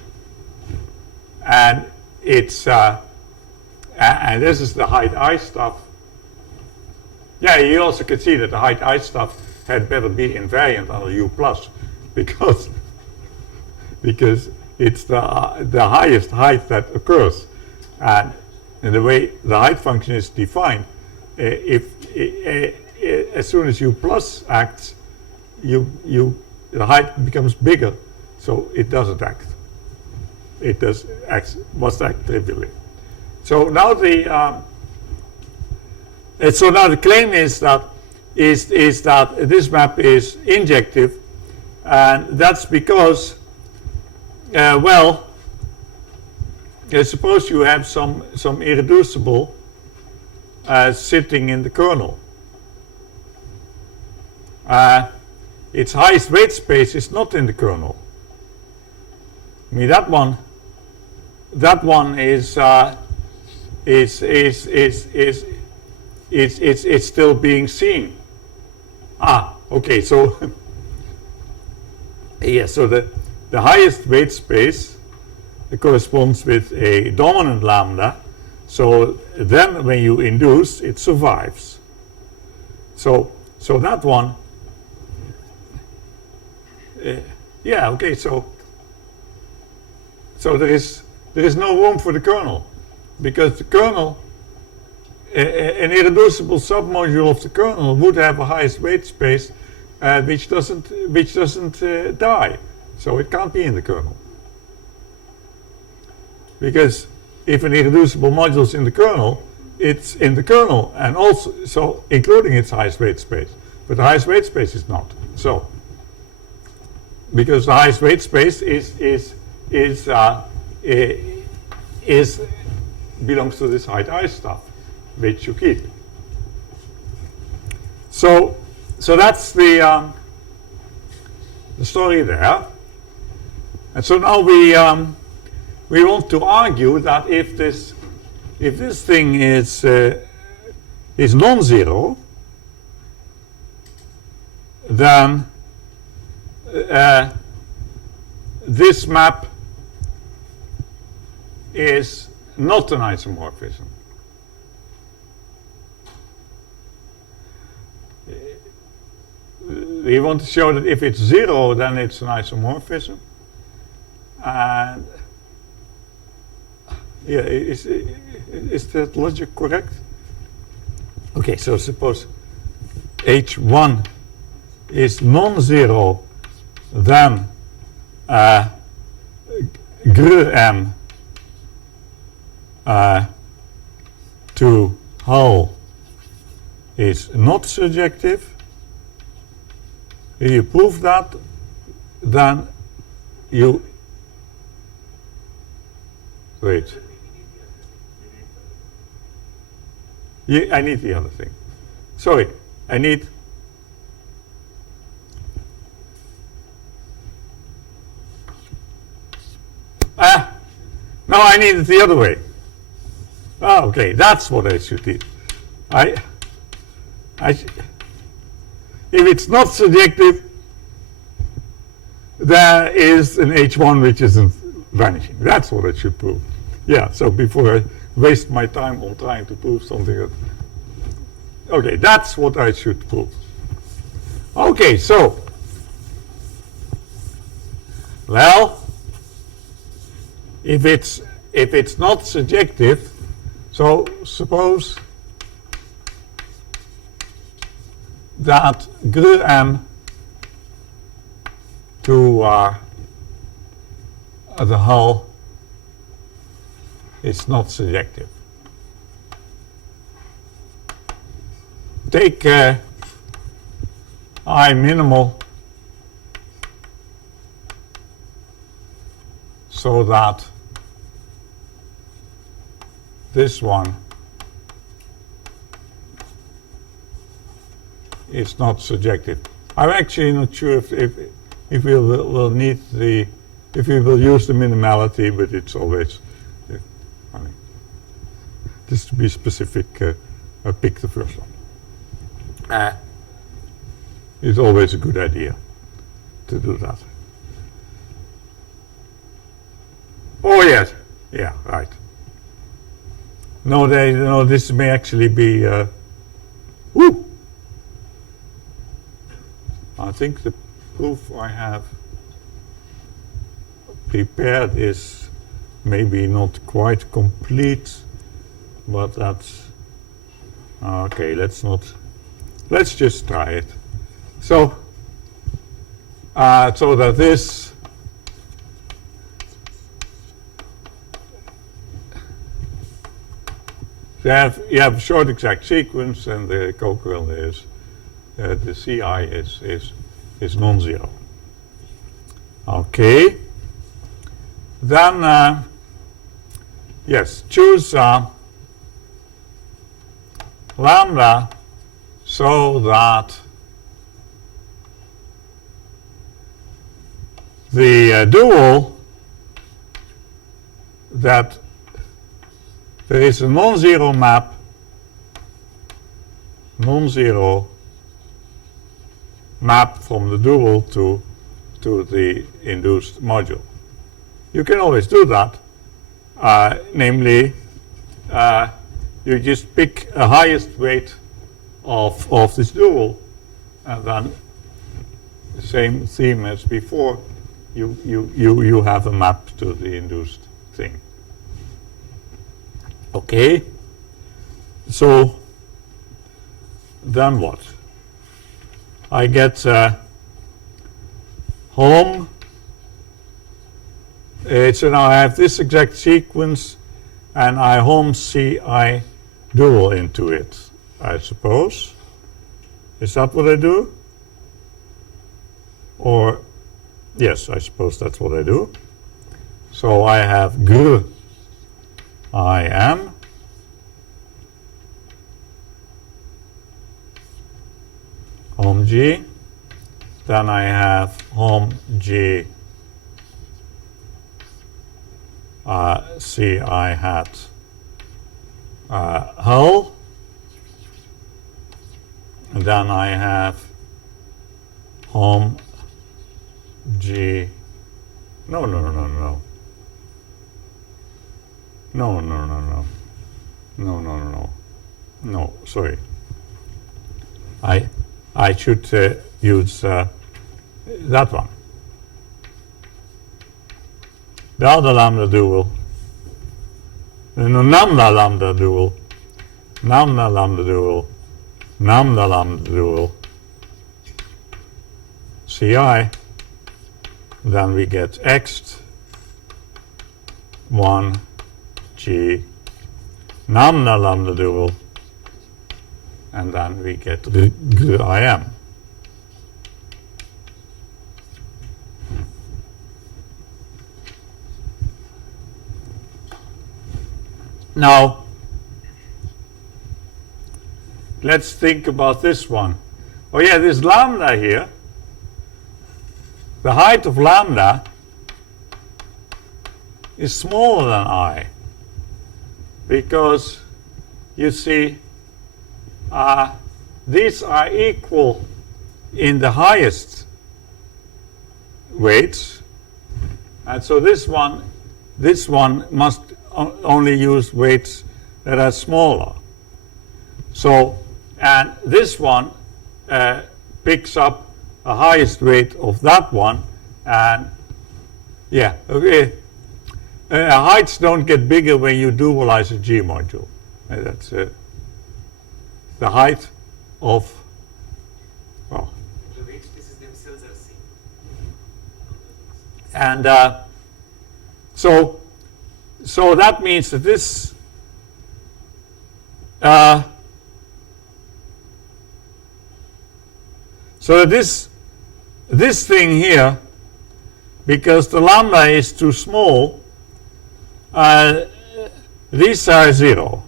and it's and this is the height I stuff. Yeah, you also can see that the height I stuff had better be invariant under U plus, because it's the highest height that occurs, and the way the height function is defined, as soon as U plus acts, the height becomes bigger, so it doesn't act. It must act trivially. So now the claim is that this map is injective, and that's because suppose you have some irreducible sitting in the kernel. Its highest weight space is not in the kernel. I mean, that one is still being seen. Okay, so yeah, so the highest weight space corresponds with a dominant lambda, so then when you induce, it survives. So that one, yeah, okay, so there is no room for the kernel, because the kernel, an irreducible submodule of the kernel would have a highest weight space which doesn't die, so it can't be in the kernel. Because if an irreducible module is in the kernel, it's in the kernel, and also so including its highest weight space, but the highest weight space is not. So because the highest weight space belongs to this height I stuff, which you keep. So that's the story there. And so now we want to argue that if this thing is non-zero, then this map is not an isomorphism. We want to show that if it's zero, then it's an isomorphism. And yeah, is that logic correct? Okay, so suppose H1 is non-zero, then GRU M to hull is not surjective. If you prove that, then you wait. I need the other thing. Sorry, I need. No, I need it the other way. Okay, that's what I should do. If it's not surjective, there is an H1 which isn't vanishing. That's what I should prove. Yeah, so before I waste my time on trying to prove something that... Okay, that's what I should prove. Okay, so... Well, if it's not surjective, so suppose that GM to the hull is not surjective. Take I minimal so that this one is not surjective. I'm actually not sure if we will need the, if we will use the minimality, but it's always, I mean, just to be specific, I pick the first one. It's always a good idea to do that. Oh yes, yeah, right. No, this may actually be, woo! I think the proof I have prepared is maybe not quite complete, but that's, okay, let's just try it. So, so that this you have short exact sequence, and the cockerel is the CI is non-zero. Okay. Then yes, choose lambda so that the dual that there is a non-zero map, from the dual to the induced module. You can always do that, namely you just pick a highest weight of this dual, and then the same theme as before, you have a map to the induced thing. Okay, so then what? I get home. So now I have this exact sequence, and I home CI dual into it, I suppose. Is that what I do? Or, yes, I suppose that's what I do. So I have gr I am home G, then I have home G C I hat hull, and then I have home G, no, sorry. I should use that one. The other lambda dual, no, lambda dual, CI, then we get X 1 G lambda dual, and then we get the IM. Now, let's think about this one. Oh yeah, this lambda here, the height of lambda is smaller than I, because you see these are equal in the highest weights, and so this one must only use weights that are smaller. So, and this one picks up the highest weight of that one, and yeah, okay. Heights don't get bigger when you dualize a G module. That's the height of And so that means that this so that this thing here, because the lambda is too small, these are 0.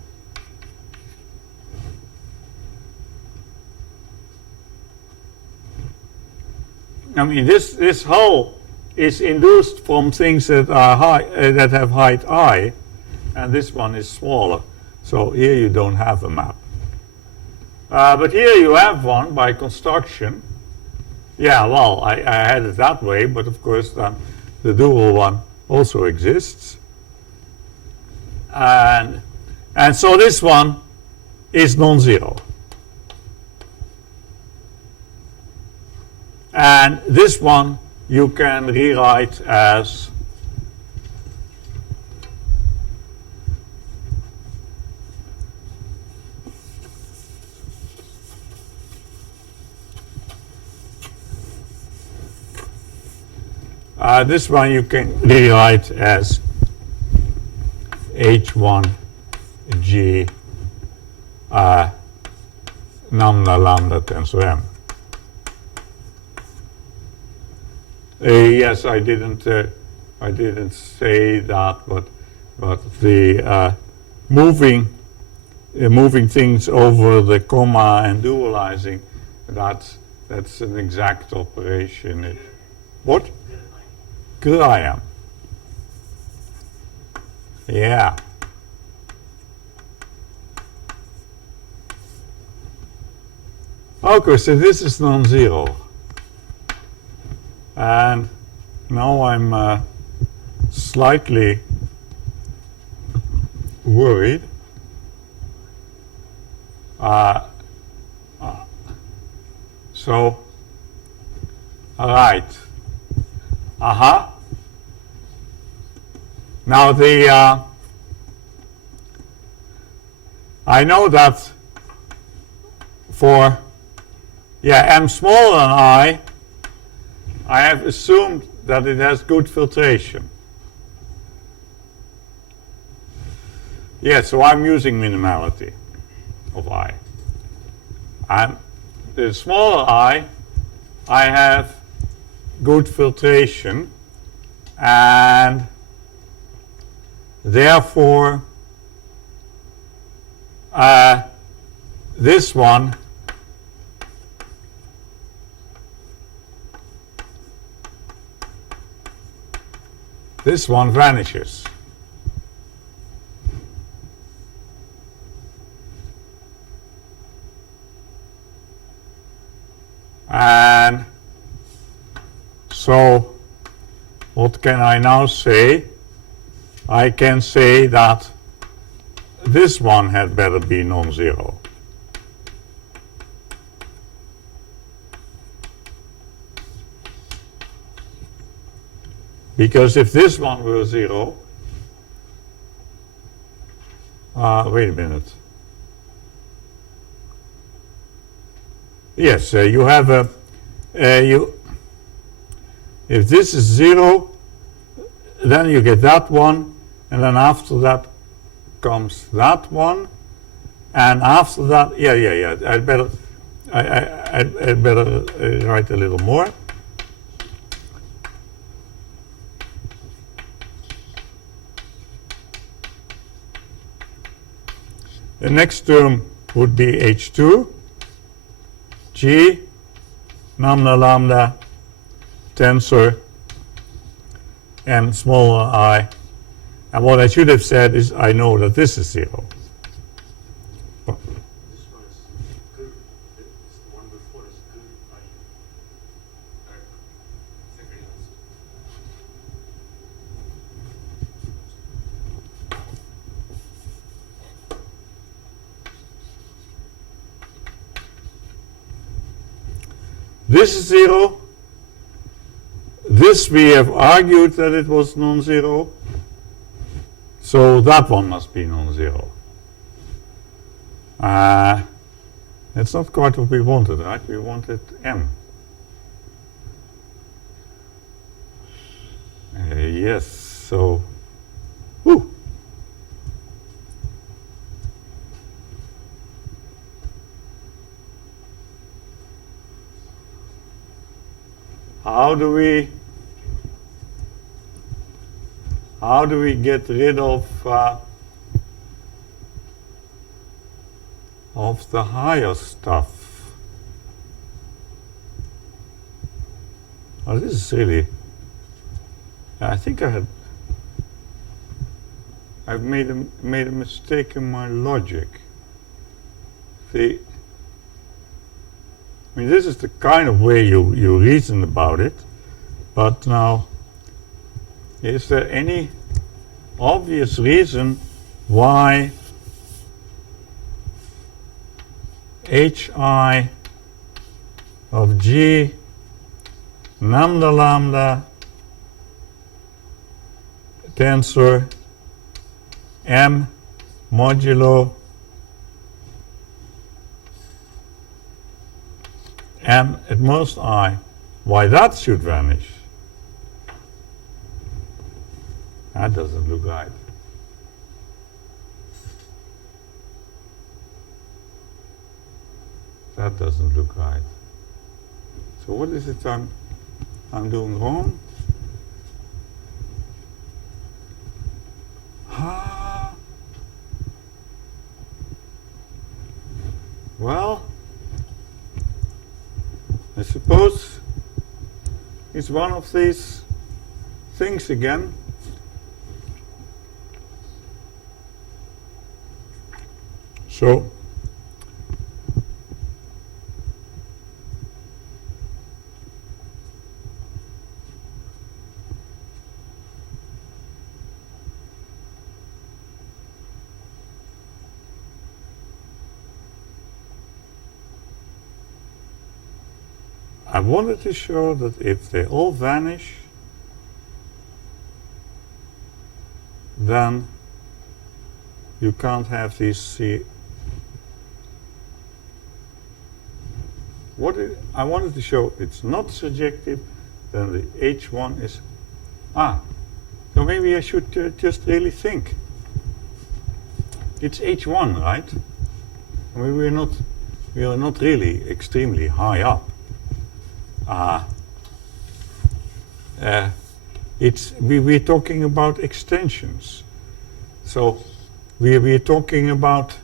I mean, this whole is induced from things that are high, that have height I, and this one is smaller. So here you don't have a map. But here you have one by construction. Yeah, well, I had it that way, but of course then the dual one also exists. And so this one is non-zero. And this one you can rewrite as this one you can rewrite as H1G lambda lambda tensor M. Yes, I didn't say that, but the moving things over the comma and dualizing, that's an exact operation. What? Graham. Yeah. Okay, so this is non-zero. And now I'm slightly worried. So, all right. Now I know that for m smaller than I have assumed that it has good filtration. Yeah, so I'm using minimality of I. And the smaller I have good filtration, and therefore this one vanishes. And so what can I now say? I can say that this one had better be non-zero. Because if this one were 0, wait a minute. Yes, you have a, if this is 0, then you get that one, and then after that comes that one, and after that, I'd better write a little more. The next term would be H2, G, lambda lambda, tensor, and smaller I. And what I should have said is I know that this is 0. This one is good. It's the one before is good. Second answer. This is 0. This we have argued that it was non-zero. So that one must be non-zero. That's not quite what we wanted, right? We wanted M. yes. So, whew. How do we get rid of the higher stuff? Oh, this is really. I think I've made a mistake in my logic. I mean, this is the kind of way you reason about it, but now, is there any obvious reason why hi of g lambda lambda tensor m modulo m at most I, why that should vanish? That doesn't look right. That doesn't look right. So what is it I'm doing wrong? Well, I suppose it's one of these things again. So I wanted to show that if they all vanish, then you can't have these C. I wanted to show it's not surjective, then the H1 is, so maybe I should just really think. It's H1, right? I mean, we are not really extremely high up. We're talking about extensions. So we're talking about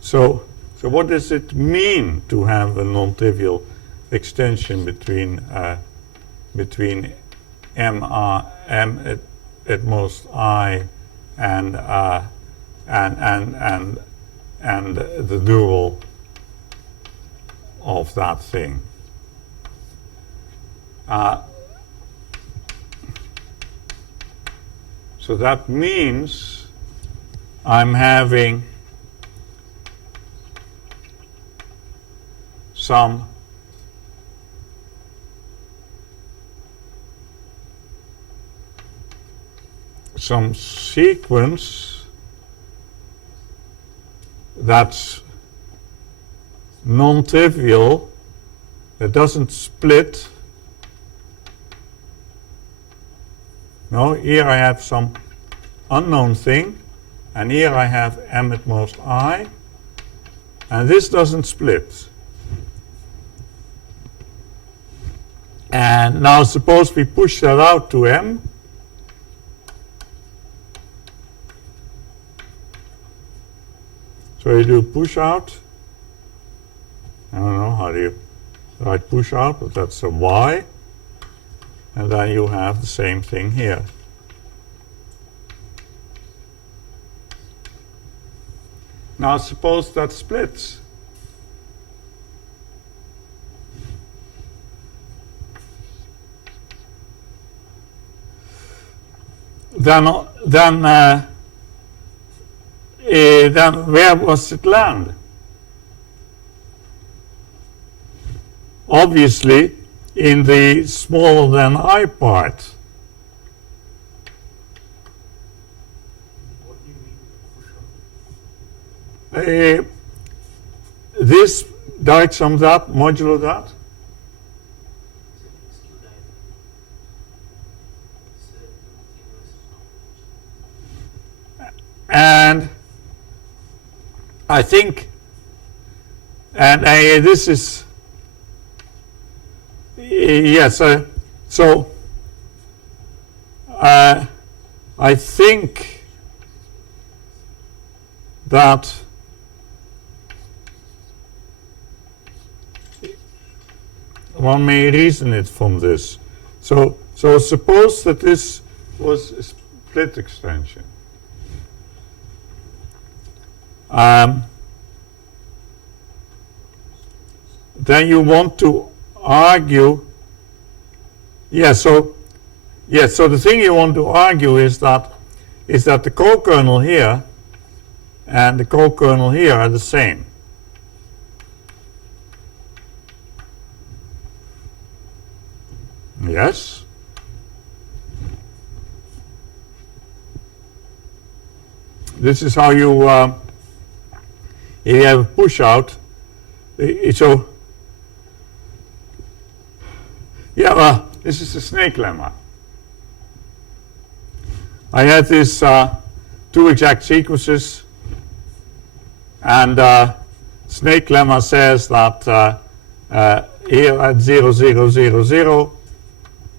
so what does it mean to have a non-trivial extension between m at most I and the dual of that thing? So that means I'm having some sequence that's non-trivial, that doesn't split. No, here I have some unknown thing, and here I have m at most I, and this doesn't split. And now suppose we push that out to m. So you do push out. I don't know how do you write push out, but that's a y. And then you have the same thing here. Now suppose that splits. Then where was it land? Obviously, in the smaller than I part. What do you mean push out? direct sum that, modulo that. And I think, and this is, yes, so I think that one may reason it from this. So suppose that this was a split extension. Then you want to argue, so the thing you want to argue is that the co-kernel here and the co-kernel here are the same. Yes? This is how you, if you have a push out, so, this is a snake lemma. I had these two exact sequences, and snake lemma says that here at 0, 0, 0, 0,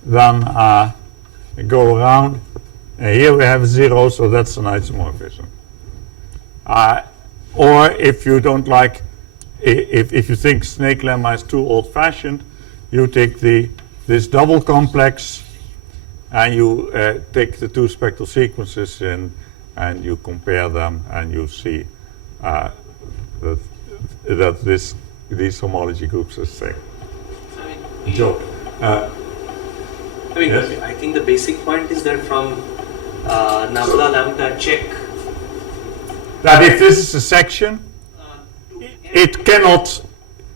then go around. Here we have 0, so that's an isomorphism. Or if you don't like, if you think snake lemma is too old-fashioned, you take this double complex and you take the two spectral sequences in and you compare them and you see that these homology groups are the same. Joe. Yes? I think the basic point is that from nabla lambda check, that if this is a section, it cannot,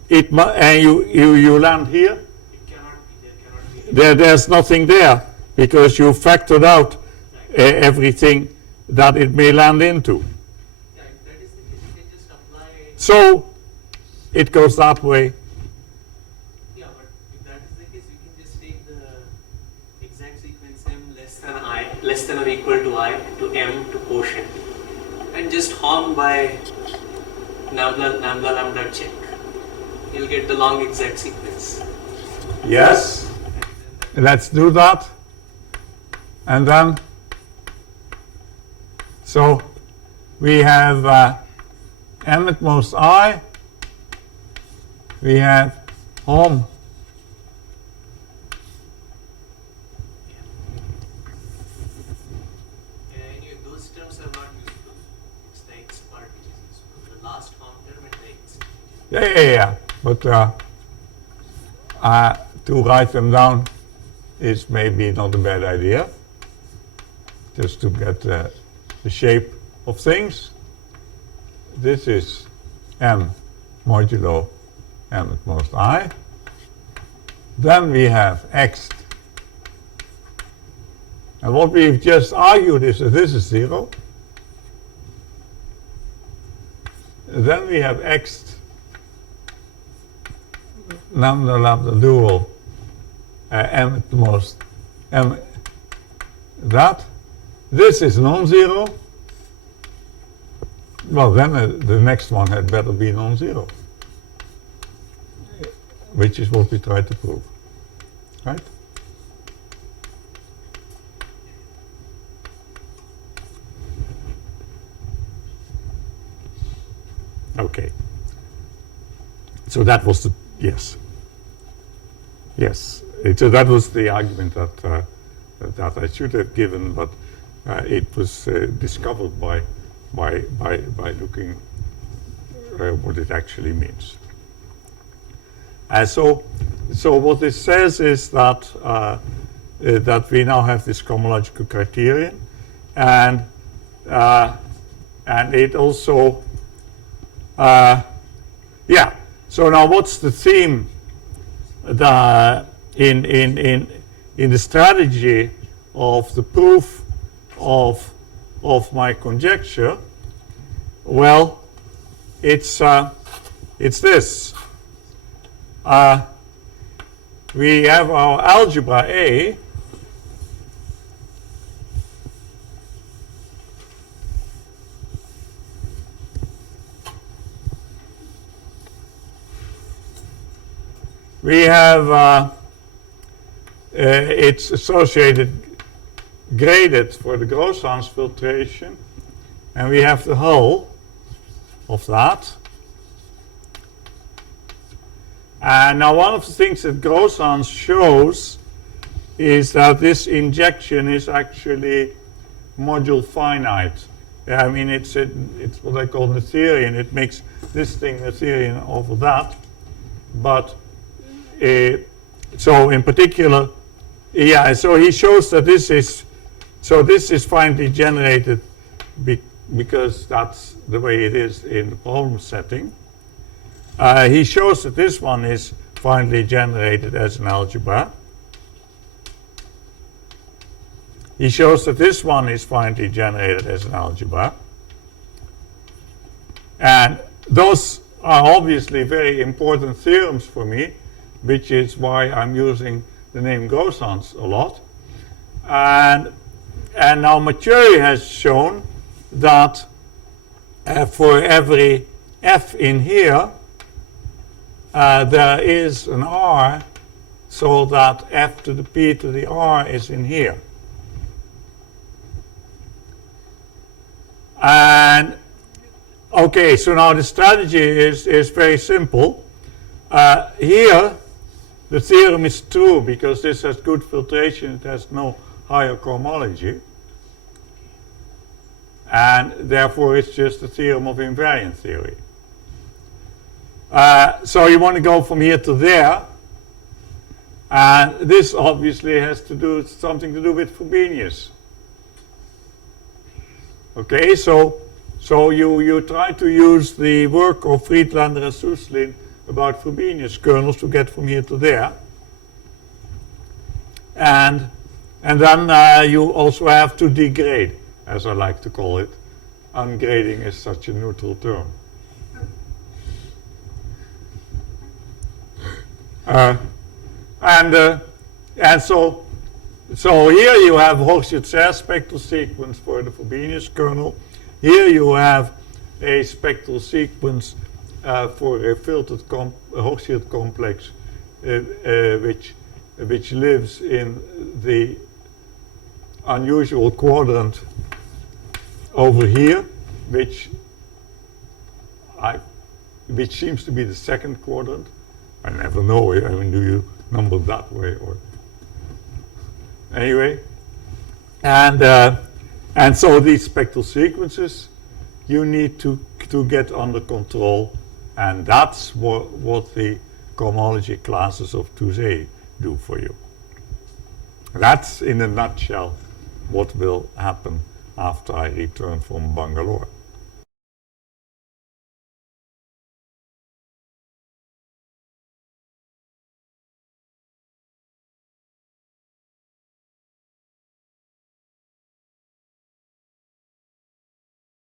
and you land here, there's nothing there because you factored out everything that it may land into. Yeah, if that is the case, you can just apply. So it goes that way. Yeah, but if that is the case, you can just take the exact sequence m less than or equal to I to m to quotient, and just horn by nabla lambda check. You'll get the long exact sequence. Yes. Let's do that. And then, so we have m at most I, we have hom. Anyway, those terms are not useful. It's the x part which is useful. The last hom term and the x. Yeah. But to write them down is maybe not a bad idea. Just to get the shape of things. This is m modulo m at most I. Then we have x. And what we've just argued is that this is 0. Then we have x lambda dual m at most m that. This is non-zero. Well, then the next one had better be non-zero, which is what we try to prove, right? Okay. So that was the, yes. So that was the argument that I should have given, but it was discovered by looking what it actually means. So what this says is that that we now have this cohomological criterion, and it also So now, what's the theme in the strategy of the proof of my conjecture? Well, it's this. we have our algebra A. We have it's associated graded for the Grossans filtration, and we have the hull of that. And now one of the things that Grossans shows is that this injection is actually module finite. I mean, it's what I call Noetherian. It makes this thing Noetherian over that. But so in particular, yeah, so he shows that this is finitely generated because that's the way it is in the problem setting. He shows that this one is finitely generated as an algebra. He shows that this one is finitely generated as an algebra. And those are obviously very important theorems for me, which is why I'm using the name Grossans a lot. And now Mathieu has shown that for every f in here, there is an r, so that f to the p to the r is in here. And okay, so now the strategy is very simple. Here, the theorem is true because this has good filtration, it has no higher cohomology. And therefore it's just the theorem of invariant theory. So you want to go from here to there. And this obviously has to do something to do with Frobenius. Okay, so you try to use the work of Friedlander and Suslin about Frobenius kernels to get from here to there. And then you also have to degrade, as I like to call it. Ungrading is such a neutral term. And so here you have Hochschild-Serre spectral sequence for the Frobenius kernel. Here you have a spectral sequence for a filtered Hochschild complex which lives in the unusual quadrant over here, which seems to be the second quadrant. I never know. I mean, do you number that way or anyway? And so these spectral sequences you need to get under control, and that's what the cohomology classes of 2A do for you. That's in a nutshell what will happen after I return from Bangalore.